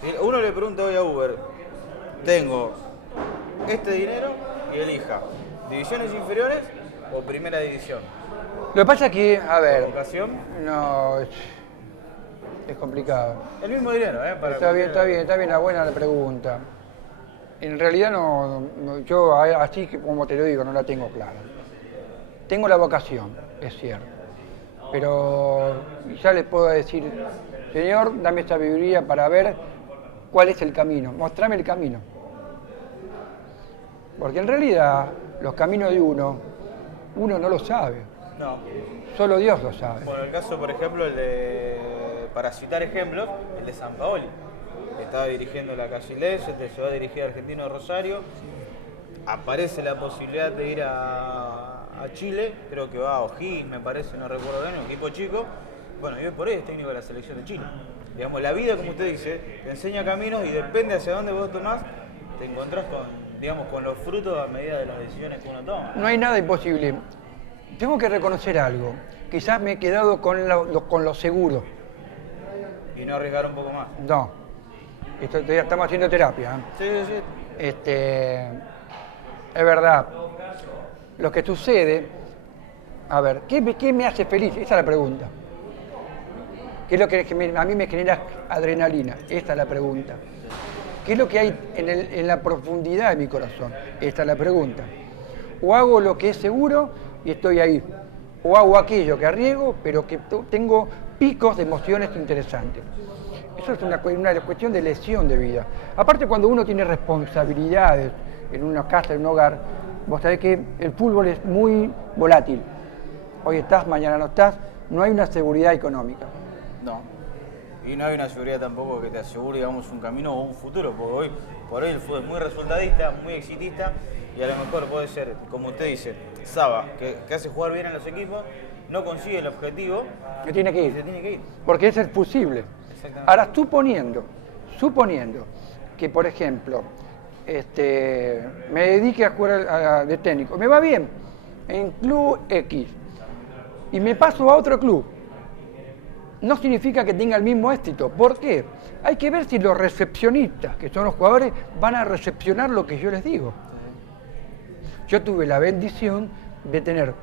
si uno le pregunta hoy a Uber, tengo este dinero y elija, ¿divisiones inferiores o primera división? Lo que pasa es que, a ver... ¿Vocación? No, es complicado. El mismo dinero, para está bien la buena la pregunta. En realidad yo así como te lo digo, no la tengo clara. Tengo la vocación, es cierto. pero ya les puedo decir, Señor, dame sabiduría para ver cuál es el camino, mostrame el camino. Porque en realidad los caminos de uno no lo sabe, No. solo Dios lo sabe. Bueno, el caso, por ejemplo, para citar ejemplos, el de Sampaoli. Estaba dirigiendo la Casillense, se va a dirigir a Argentino de Rosario. Aparece la posibilidad de ir a Chile, creo que va a O'Higgins, me parece, no recuerdo bien, un equipo chico. Bueno, y hoy por hoy es técnico de la selección de Chile. Digamos, la vida, como usted dice, te enseña caminos y depende hacia dónde vos tomás, te encontrás con los frutos a medida de las decisiones que uno toma. No hay nada imposible. Tengo que reconocer algo. Quizás me he quedado con lo seguro. Y no arriesgar un poco más. No. Esto ya estamos haciendo terapia. Sí, sí. Es verdad. Lo que sucede, a ver, ¿qué me hace feliz? Esa es la pregunta. ¿Qué es lo que a mí me genera adrenalina? Esta es la pregunta. ¿Qué es lo que hay en la profundidad de mi corazón? Esta es la pregunta. O hago lo que es seguro y estoy ahí. O hago aquello que arriesgo, pero que tengo picos de emociones interesantes. Eso es una cuestión de elección de vida. Aparte, cuando uno tiene responsabilidades en una casa, en un hogar, vos sabés que el fútbol es muy volátil. Hoy estás, mañana no estás, no hay una seguridad económica. No. Y no hay una seguridad tampoco que te asegure, digamos, un camino o un futuro, porque por hoy el fútbol es muy resultadista, muy exitista, y a lo mejor puede ser, como usted dice, Saba, que hace jugar bien a los equipos, no consigue el objetivo, Me tiene que y ir. se tiene que ir. Porque es posible. Exactamente. Ahora, suponiendo que, por ejemplo, me dedique a jugar de técnico, me va bien en club X y me paso a otro club, no significa que tenga el mismo éxito. ¿Por qué? Hay que ver si los recepcionistas, que son los jugadores, van a recepcionar lo que yo les digo. Yo tuve la bendición de tener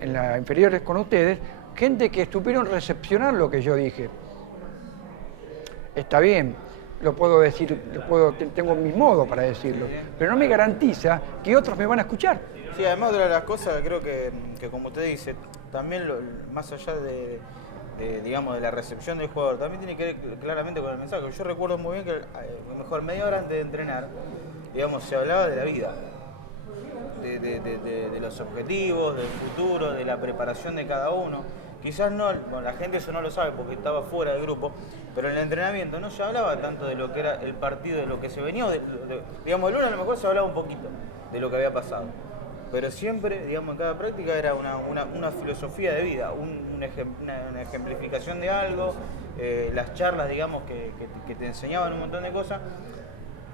en las inferiores con ustedes gente que estuvieron recepcionar lo que yo dije. Está bien, lo puedo decir, tengo mis modos para decirlo, pero no me garantiza que otros me van a escuchar. Sí, además otra de las cosas, creo que como usted dice, también más allá digamos, de la recepción del jugador, también tiene que ver claramente con el mensaje. Yo recuerdo muy bien que a lo mejor media hora antes de entrenar, digamos, se hablaba de la vida, de los objetivos, del futuro, de la preparación de cada uno. Quizás no, bueno, la gente eso no lo sabe porque estaba fuera del grupo, pero en el entrenamiento no se hablaba tanto de lo que era el partido, de lo que se venía, digamos, el lunes a lo mejor se hablaba un poquito de lo que había pasado. Pero siempre, digamos, en cada práctica era una filosofía de vida, una ejemplificación de algo, las charlas, digamos, que te enseñaban un montón de cosas.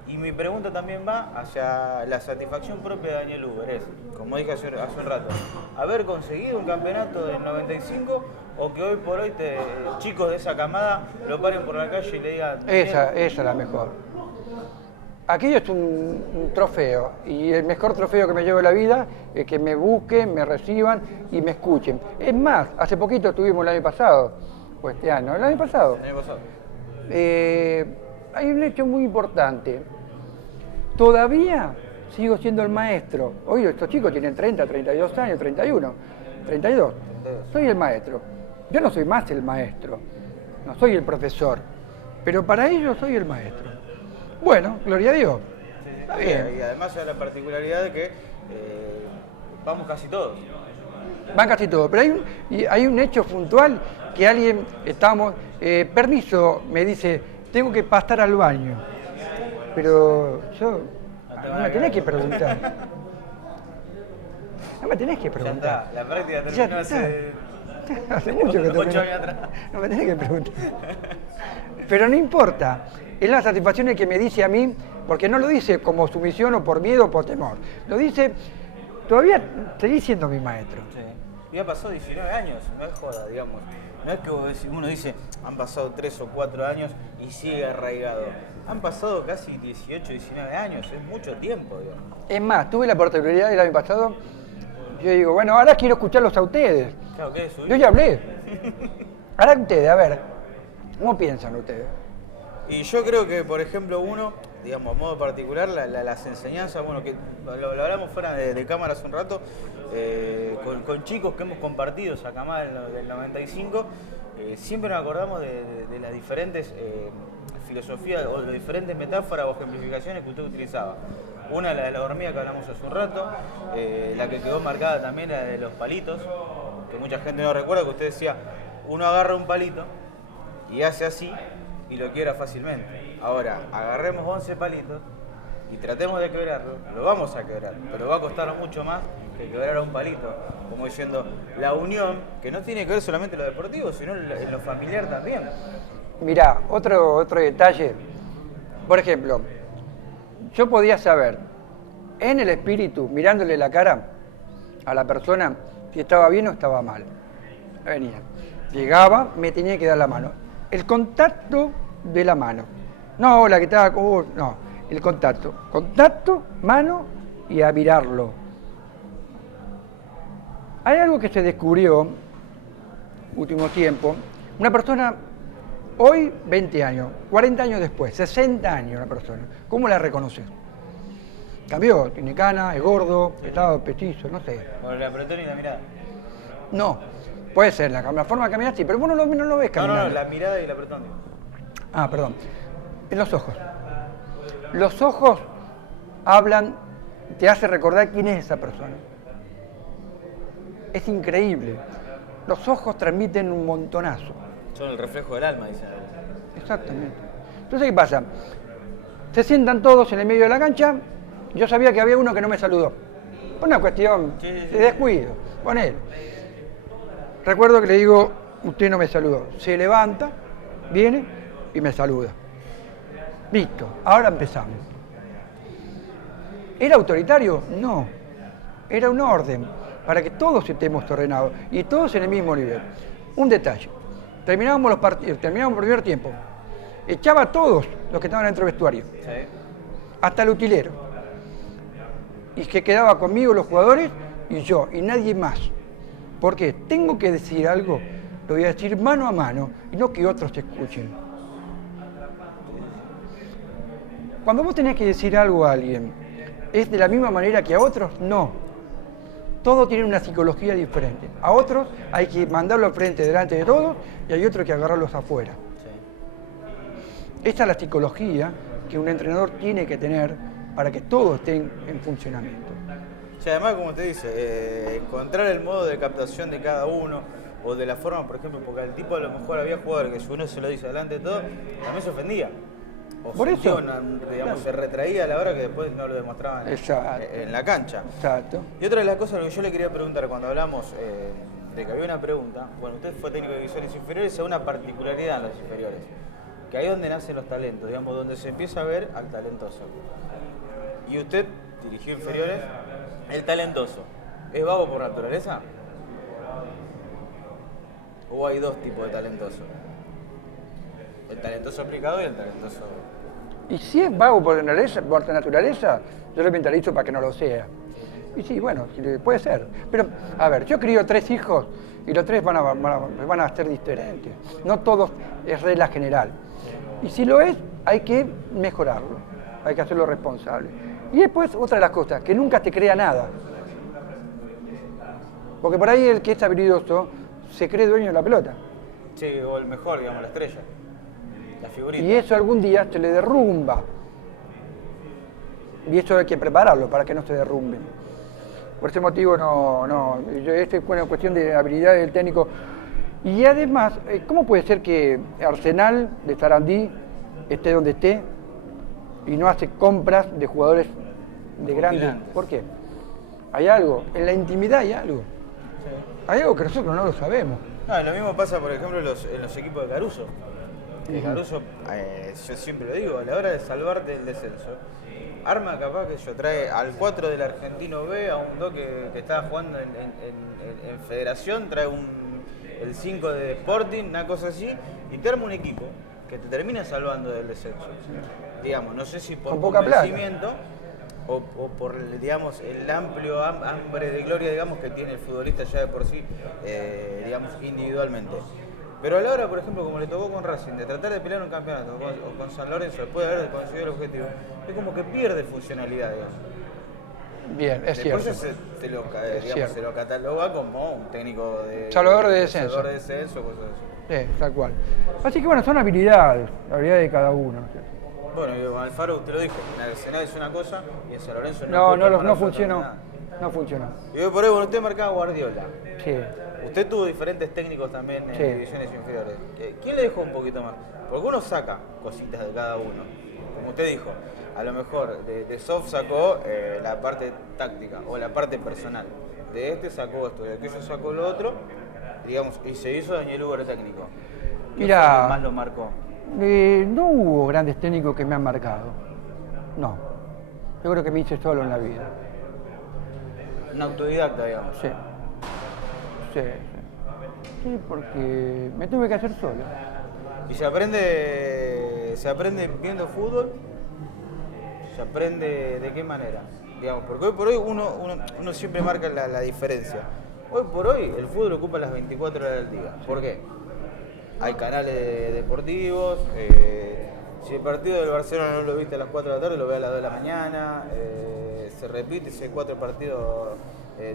Y mi pregunta también va hacia la satisfacción propia de Daniel Huber, es, como dije hace un rato, haber conseguido un campeonato del 95 o que hoy por hoy chicos de esa camada lo paren por la calle y le digan... Esa es la mejor. Aquello es un trofeo, y el mejor trofeo que me llevo en la vida es que me busquen, me reciban y me escuchen. Es más, hace poquito estuvimos el año pasado, o este año, el año pasado. El año pasado. Hay un hecho muy importante. Todavía sigo siendo el maestro. Hoy estos chicos tienen 30, 32 años, 31, 32. Soy el maestro. Yo no soy más el maestro, no soy el profesor, pero para ellos soy el maestro. Bueno, gloria a Dios. Está bien. Y además hay la particularidad de que vamos casi todos. Van casi todos, pero hay un hecho puntual que alguien, permiso, me dice, tengo que pasar al baño. Pero yo, no me tenés que preguntar. No me tenés que preguntar. Ya está, la práctica terminó hace mucho que 8 años atrás. No me tenés que preguntar. Pero no importa. Es la satisfacción que me dice a mí, porque no lo dice como sumisión o por miedo o por temor. Lo dice, todavía seguís siendo mi maestro. Sí. Y ha pasado 19 años, no es joda, digamos. No es que uno dice, han pasado 3 o 4 años y sigue arraigado. Han pasado casi 18, 19 años, es mucho tiempo, digamos. Es más, tuve la oportunidad el año pasado, yo digo, bueno, ahora quiero escucharlos a ustedes. Claro, ¿qué es su Yo ya hablé. Ahora ustedes, a ver, ¿cómo piensan ustedes? Y yo creo que, por ejemplo, uno digamos, a modo particular, las enseñanzas, bueno, que lo hablamos fuera de cámara hace un rato, con chicos que hemos compartido Sacamá del 95, siempre nos acordamos de las diferentes filosofías o de las diferentes metáforas o ejemplificaciones que usted utilizaba. Una, la de la hormiga que hablamos hace un rato, la que quedó marcada también, la de los palitos, que mucha gente no recuerda, que usted decía, uno agarra un palito y hace así y lo quiebra fácilmente. Ahora, agarremos 11 palitos y tratemos de quebrarlo, lo vamos a quebrar, pero va a costar mucho más que quebrar un palito. Como diciendo, la unión, que no tiene que ver solamente en lo deportivo, sino en lo familiar también. Mirá, otro detalle. Por ejemplo, yo podía saber en el espíritu, mirándole la cara a la persona, si estaba bien o estaba mal. Venía, llegaba, me tenía que dar la mano. El contacto de la mano. No, la que estaba con vos, no. El contacto. Contacto, mano y a mirarlo. Hay algo que se descubrió, último tiempo, una persona, hoy 20 años, 40 años después, 60 años una persona, ¿cómo la reconoces? Cambió, tiene cana, es gordo, estaba petizo, no sé. ¿O el apretón y la mirada? No, puede ser, la forma de caminar sí, pero vos no lo ves caminar. No, la mirada y el apretón. Ah, perdón. En los ojos. Los ojos hablan, te hace recordar quién es esa persona. Es increíble. Los ojos transmiten un montonazo. Son el reflejo del alma, dicen. Exactamente. Entonces, ¿qué pasa? Se sientan todos en el medio de la cancha. Yo sabía que había uno que no me saludó. Por una cuestión de descuido. Con él. Recuerdo que le digo, usted no me saludó. Se levanta, viene y me saluda. Listo, ahora empezamos. ¿Era autoritario? No. Era un orden para que todos estemos ordenados y todos en el mismo nivel. Un detalle. Terminábamos los partidos, terminábamos el primer tiempo. Echaba a todos los que estaban dentro del vestuario. Sí. Hasta el utilero. Y que quedaba conmigo los jugadores y yo, y nadie más. Porque tengo que decir algo, lo voy a decir mano a mano y no que otros te escuchen. Cuando vos tenés que decir algo a alguien, ¿es de la misma manera que a otros? No. Todo tiene una psicología diferente. A otros hay que mandarlo al frente delante de todos y hay otros que agarrarlos afuera. Sí. Esta es la psicología que un entrenador tiene que tener para que todos estén en funcionamiento. Sí, además, como usted dice, encontrar el modo de captación de cada uno o de la forma, por ejemplo, porque al tipo a lo mejor había jugadores que si uno se lo dice delante de todo, también se ofendía. O por eso, digamos, claro, se retraía a la hora que después no lo demostraban en la cancha. Exacto. Y otra de las cosas que yo le quería preguntar cuando hablamos de que había una pregunta, bueno, usted fue técnico de divisiones inferiores, hay una particularidad en las inferiores, que ahí es donde nacen los talentos, digamos, donde se empieza a ver al talentoso. Y usted dirigió inferiores, el talentoso, ¿es vago por naturaleza? ¿O hay dos tipos de talentoso? El talentoso aplicado y el talentoso... Y si es vago por naturaleza, yo lo mentalizo para que no lo sea. Y sí, bueno, puede ser. Pero, a ver, yo crío 3 hijos y los 3 van a ser diferentes. No todos es regla general. Y si lo es, hay que mejorarlo. Hay que hacerlo responsable. Y después, otra de las cosas, que nunca te crea nada. Porque por ahí el que es habilidoso se cree dueño de la pelota. Sí, o el mejor, digamos, la estrella. La figurita. Y eso algún día se le derrumba. Y eso hay que prepararlo para que no se derrumbe. Por ese motivo esto es una cuestión de habilidad del técnico. Y además, ¿cómo puede ser que Arsenal de Sarandí esté donde esté y no hace compras de jugadores de grandes? ¿Por qué? Hay algo, en la intimidad hay algo. Sí. Hay algo que nosotros no lo sabemos. No, lo mismo pasa, por ejemplo, en los equipos de Caruso. Caruso, yo siempre lo digo, a la hora de salvarte del descenso, arma capaz que yo trae al 4 del Argentino B, a un 2 que estaba jugando en Federación, trae el 5 de Sporting, una cosa así, y te arma un equipo que te termina salvando del descenso. Sí. Digamos, no sé si por convencimiento o por, digamos, el amplio hambre de gloria, digamos, que tiene el futbolista ya de por sí, digamos, individualmente. Pero a la hora, por ejemplo, como le tocó con Racing, de tratar de pelear un campeonato, o con San Lorenzo, después de haber conseguido el objetivo, es como que pierde funcionalidad, digamos. Bien, es Después cierto. se lo cataloga como un técnico de... Salvador de descenso. Salvador de descenso, cosas así. Sí, tal cual. Así que bueno, son habilidades, la habilidad de cada uno. Bueno, y con Alfaro usted lo dijo, en Arsenal es una cosa y en San Lorenzo No funcionó. No funcionó. Y hoy por hoy, bueno, usted marcaba Guardiola. Sí. Usted tuvo diferentes técnicos también en divisiones inferiores. ¿Quién le dejó un poquito más? Porque uno saca cositas de cada uno. Como usted dijo, a lo mejor de Soft sacó la parte táctica o la parte personal. De este sacó esto, de aquello sacó lo otro, digamos, y se hizo Daniel Hugo el técnico. ¿Quién fue el que más lo marcó? No hubo grandes técnicos que me han marcado. No. Yo creo que me hice solo en la vida. Un autodidacta, digamos. Sí. Sí, porque me tuve que hacer solo. ¿Y se aprende viendo fútbol? ¿Se aprende de qué manera? Digamos, porque hoy por hoy uno siempre marca la diferencia. Hoy por hoy el fútbol ocupa las 24 horas del día. ¿Por qué? Hay canales deportivos. Si el partido del Barcelona no lo viste a las 4 de la tarde, lo ve a las 2 de la mañana. Se repite, si hay 4 partidos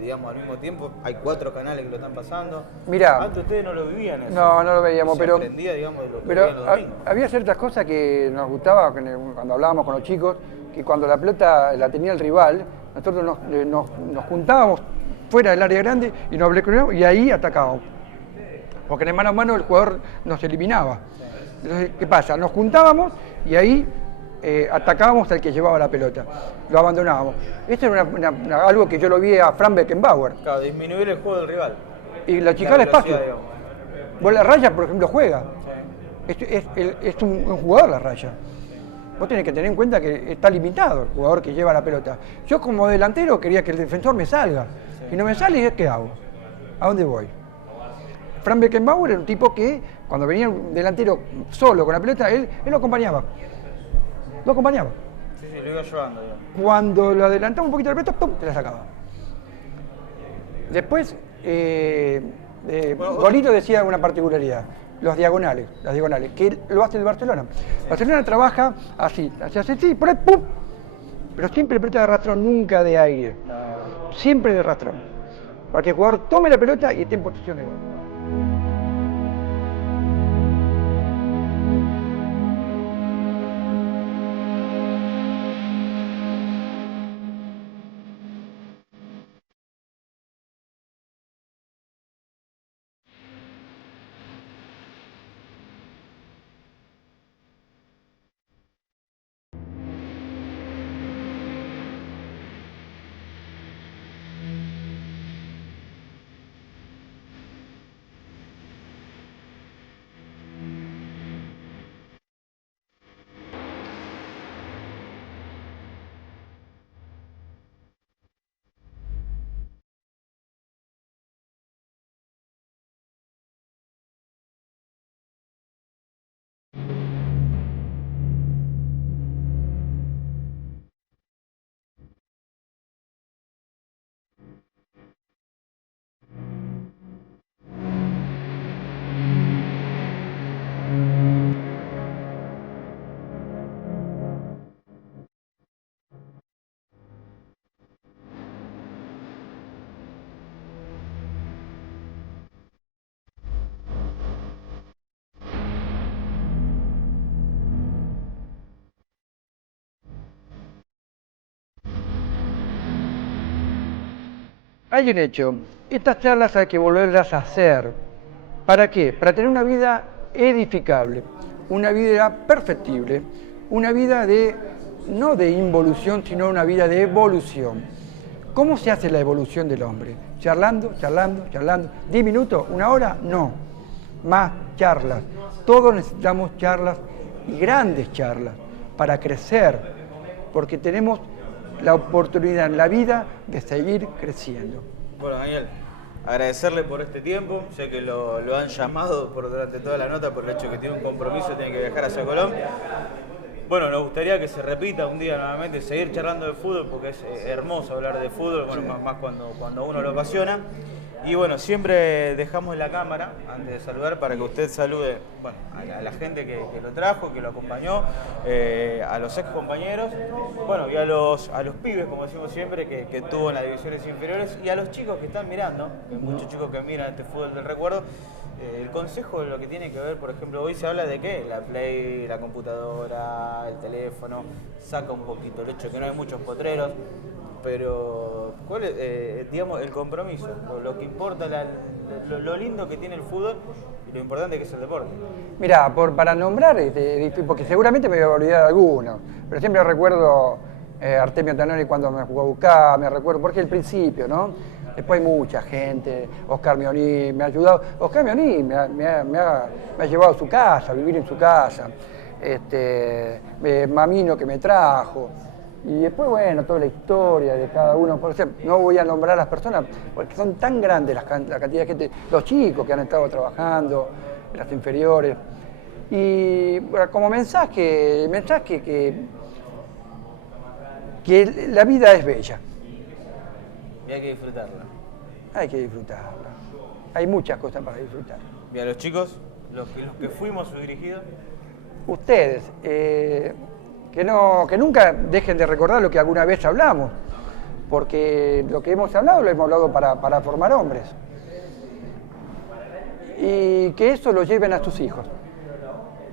digamos, al mismo tiempo, hay 4 canales que lo están pasando. Mirá, antes ustedes no lo vivían eso. No lo veíamos, pero aprendía, digamos, de lo que pero veían los domingos. había ciertas cosas que nos gustaba cuando hablábamos con los chicos, que cuando la pelota la tenía el rival, nosotros nos juntábamos fuera del área grande y nos bloqueábamos y ahí atacábamos. Porque en el mano a mano el jugador nos eliminaba. Entonces, ¿qué pasa? Nos juntábamos y ahí atacábamos al que llevaba la pelota, lo abandonábamos. Esto era algo que yo lo vi a Frank Beckenbauer. Claro, disminuir el juego del rival. Y la chica al espacio. Digamos. Vos la raya, por ejemplo, juega. Sí. Es un jugador la raya. Vos tenés que tener en cuenta que está limitado el jugador que lleva la pelota. Yo como delantero quería que el defensor me salga. Sí. Si no me sale, ¿qué hago? ¿A dónde voy? Frank Beckenbauer era un tipo que cuando venía un delantero solo con la pelota, él lo acompañaba. Lo acompañaba. Sí, lo iba ayudando. Cuando lo adelantaba un poquito la pelota, ¡pum!, te la sacaba. Después, Golito decía una particularidad, las diagonales, que lo hace el Barcelona. Barcelona trabaja así, hacia así, por ahí, ¡pum!, pero siempre pelota de arrastrón, nunca de aire. Siempre de arrastrón. Para que el jugador tome la pelota y esté en posición de gol. Hay un hecho, estas charlas hay que volverlas a hacer. ¿Para qué? Para tener una vida edificable, una vida perfectible, una vida no de involución, sino una vida de evolución. ¿Cómo se hace la evolución del hombre? Charlando. ¿10 minutos? ¿1 hora? No. Más charlas. Todos necesitamos charlas y grandes charlas para crecer, porque tenemos la oportunidad en la vida de seguir creciendo. Bueno, Daniel, agradecerle por este tiempo. Sé que lo han llamado durante toda la nota por el hecho que tiene un compromiso, tiene que viajar hacia Colombia. Bueno, nos gustaría que se repita un día nuevamente, seguir charlando de fútbol, porque es hermoso hablar de fútbol, bueno, más cuando uno lo apasiona. Y bueno, siempre dejamos la cámara antes de saludar para que usted salude, bueno, a la gente que lo trajo, que lo acompañó, a los ex compañeros, bueno, y a los pibes, como decimos siempre, que tuvo en las divisiones inferiores, y a los chicos que están mirando, que hay muchos chicos que miran este fútbol del recuerdo. El consejo de lo que tiene que ver, por ejemplo, hoy se habla de que la Play, la computadora, el teléfono, saca un poquito el hecho de que no hay muchos potreros, pero ¿cuál es, digamos, el compromiso? Lo que importa, lo lindo que tiene el fútbol y lo importante que es el deporte. Mirá, para nombrar, porque seguramente me voy a olvidar de alguno, pero siempre recuerdo Artemio Tanori cuando me jugó a buscar, me recuerdo, porque el principio, ¿no? Después hay mucha gente, Oscar Mioni me ha ayudado. Oscar Mioni me ha llevado a su casa, a vivir en su casa. Mamino que me trajo. Y después, bueno, toda la historia de cada uno. Por ejemplo, no voy a nombrar a las personas porque son tan grandes la cantidad de gente, los chicos que han estado trabajando, las inferiores. Y bueno, como mensaje que la vida es bella. Y hay que disfrutarla. Hay que disfrutarla. Hay muchas cosas para disfrutar. Y a los chicos, los que fuimos sus dirigidos. Ustedes, que nunca dejen de recordar lo que alguna vez hablamos, porque lo que hemos hablado lo hemos hablado para formar hombres. Y que eso lo lleven a sus hijos.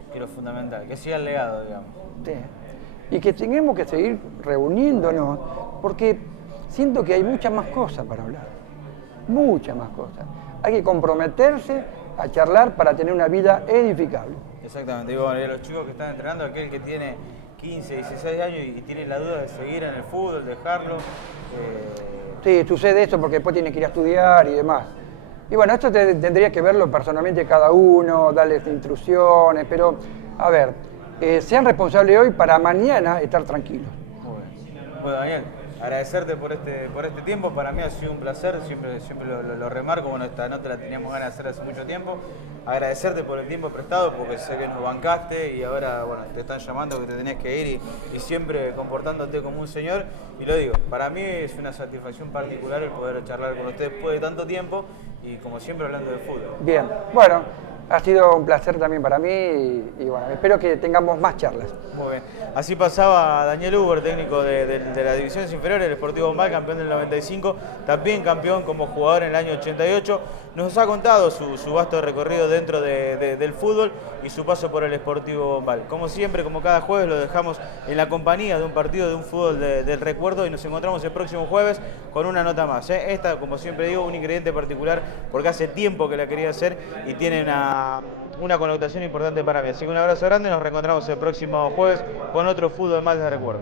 Que es lo fundamental, que siga el legado, digamos. Sí. Y que tenemos que seguir reuniéndonos, porque siento que hay muchas más cosas para hablar, muchas más cosas. Hay que comprometerse a charlar para tener una vida edificable. Exactamente, y bueno, y a los chicos que están entrenando, aquel que tiene 15, 16 años y tiene la duda de seguir en el fútbol, dejarlo. Sí, sucede eso porque después tiene que ir a estudiar y demás. Y bueno, esto tendría que verlo personalmente cada uno, darles instrucciones, pero a ver, sean responsables hoy para mañana estar tranquilos. Muy bien. Bueno, Daniel, agradecerte por este tiempo. Para mí ha sido un placer, siempre lo remarco. Bueno, esta nota la teníamos ganas de hacer hace mucho tiempo. Agradecerte por el tiempo prestado, porque sé que nos bancaste y ahora, bueno, te están llamando que te tenés que ir y siempre comportándote como un señor. Y lo digo, para mí es una satisfacción particular el poder charlar con ustedes después de tanto tiempo y como siempre hablando de fútbol. Bien, bueno, ha sido un placer también para mí y bueno, espero que tengamos más charlas. Muy bien. Así pasaba Daniel Huber, técnico de las divisiones inferiores del Sportivo Bombal, campeón del 95, también campeón como jugador en el año 88. Nos ha contado su vasto recorrido dentro del fútbol y su paso por el Sportivo Bombal. Como siempre, como cada jueves, lo dejamos en la compañía de un partido de un fútbol del recuerdo y nos encontramos el próximo jueves con una nota más. Esta, como siempre digo, un ingrediente particular porque hace tiempo que la quería hacer y tiene una connotación importante para mí. Así que un abrazo grande, nos reencontramos el próximo jueves con otro fútbol más de recuerdo.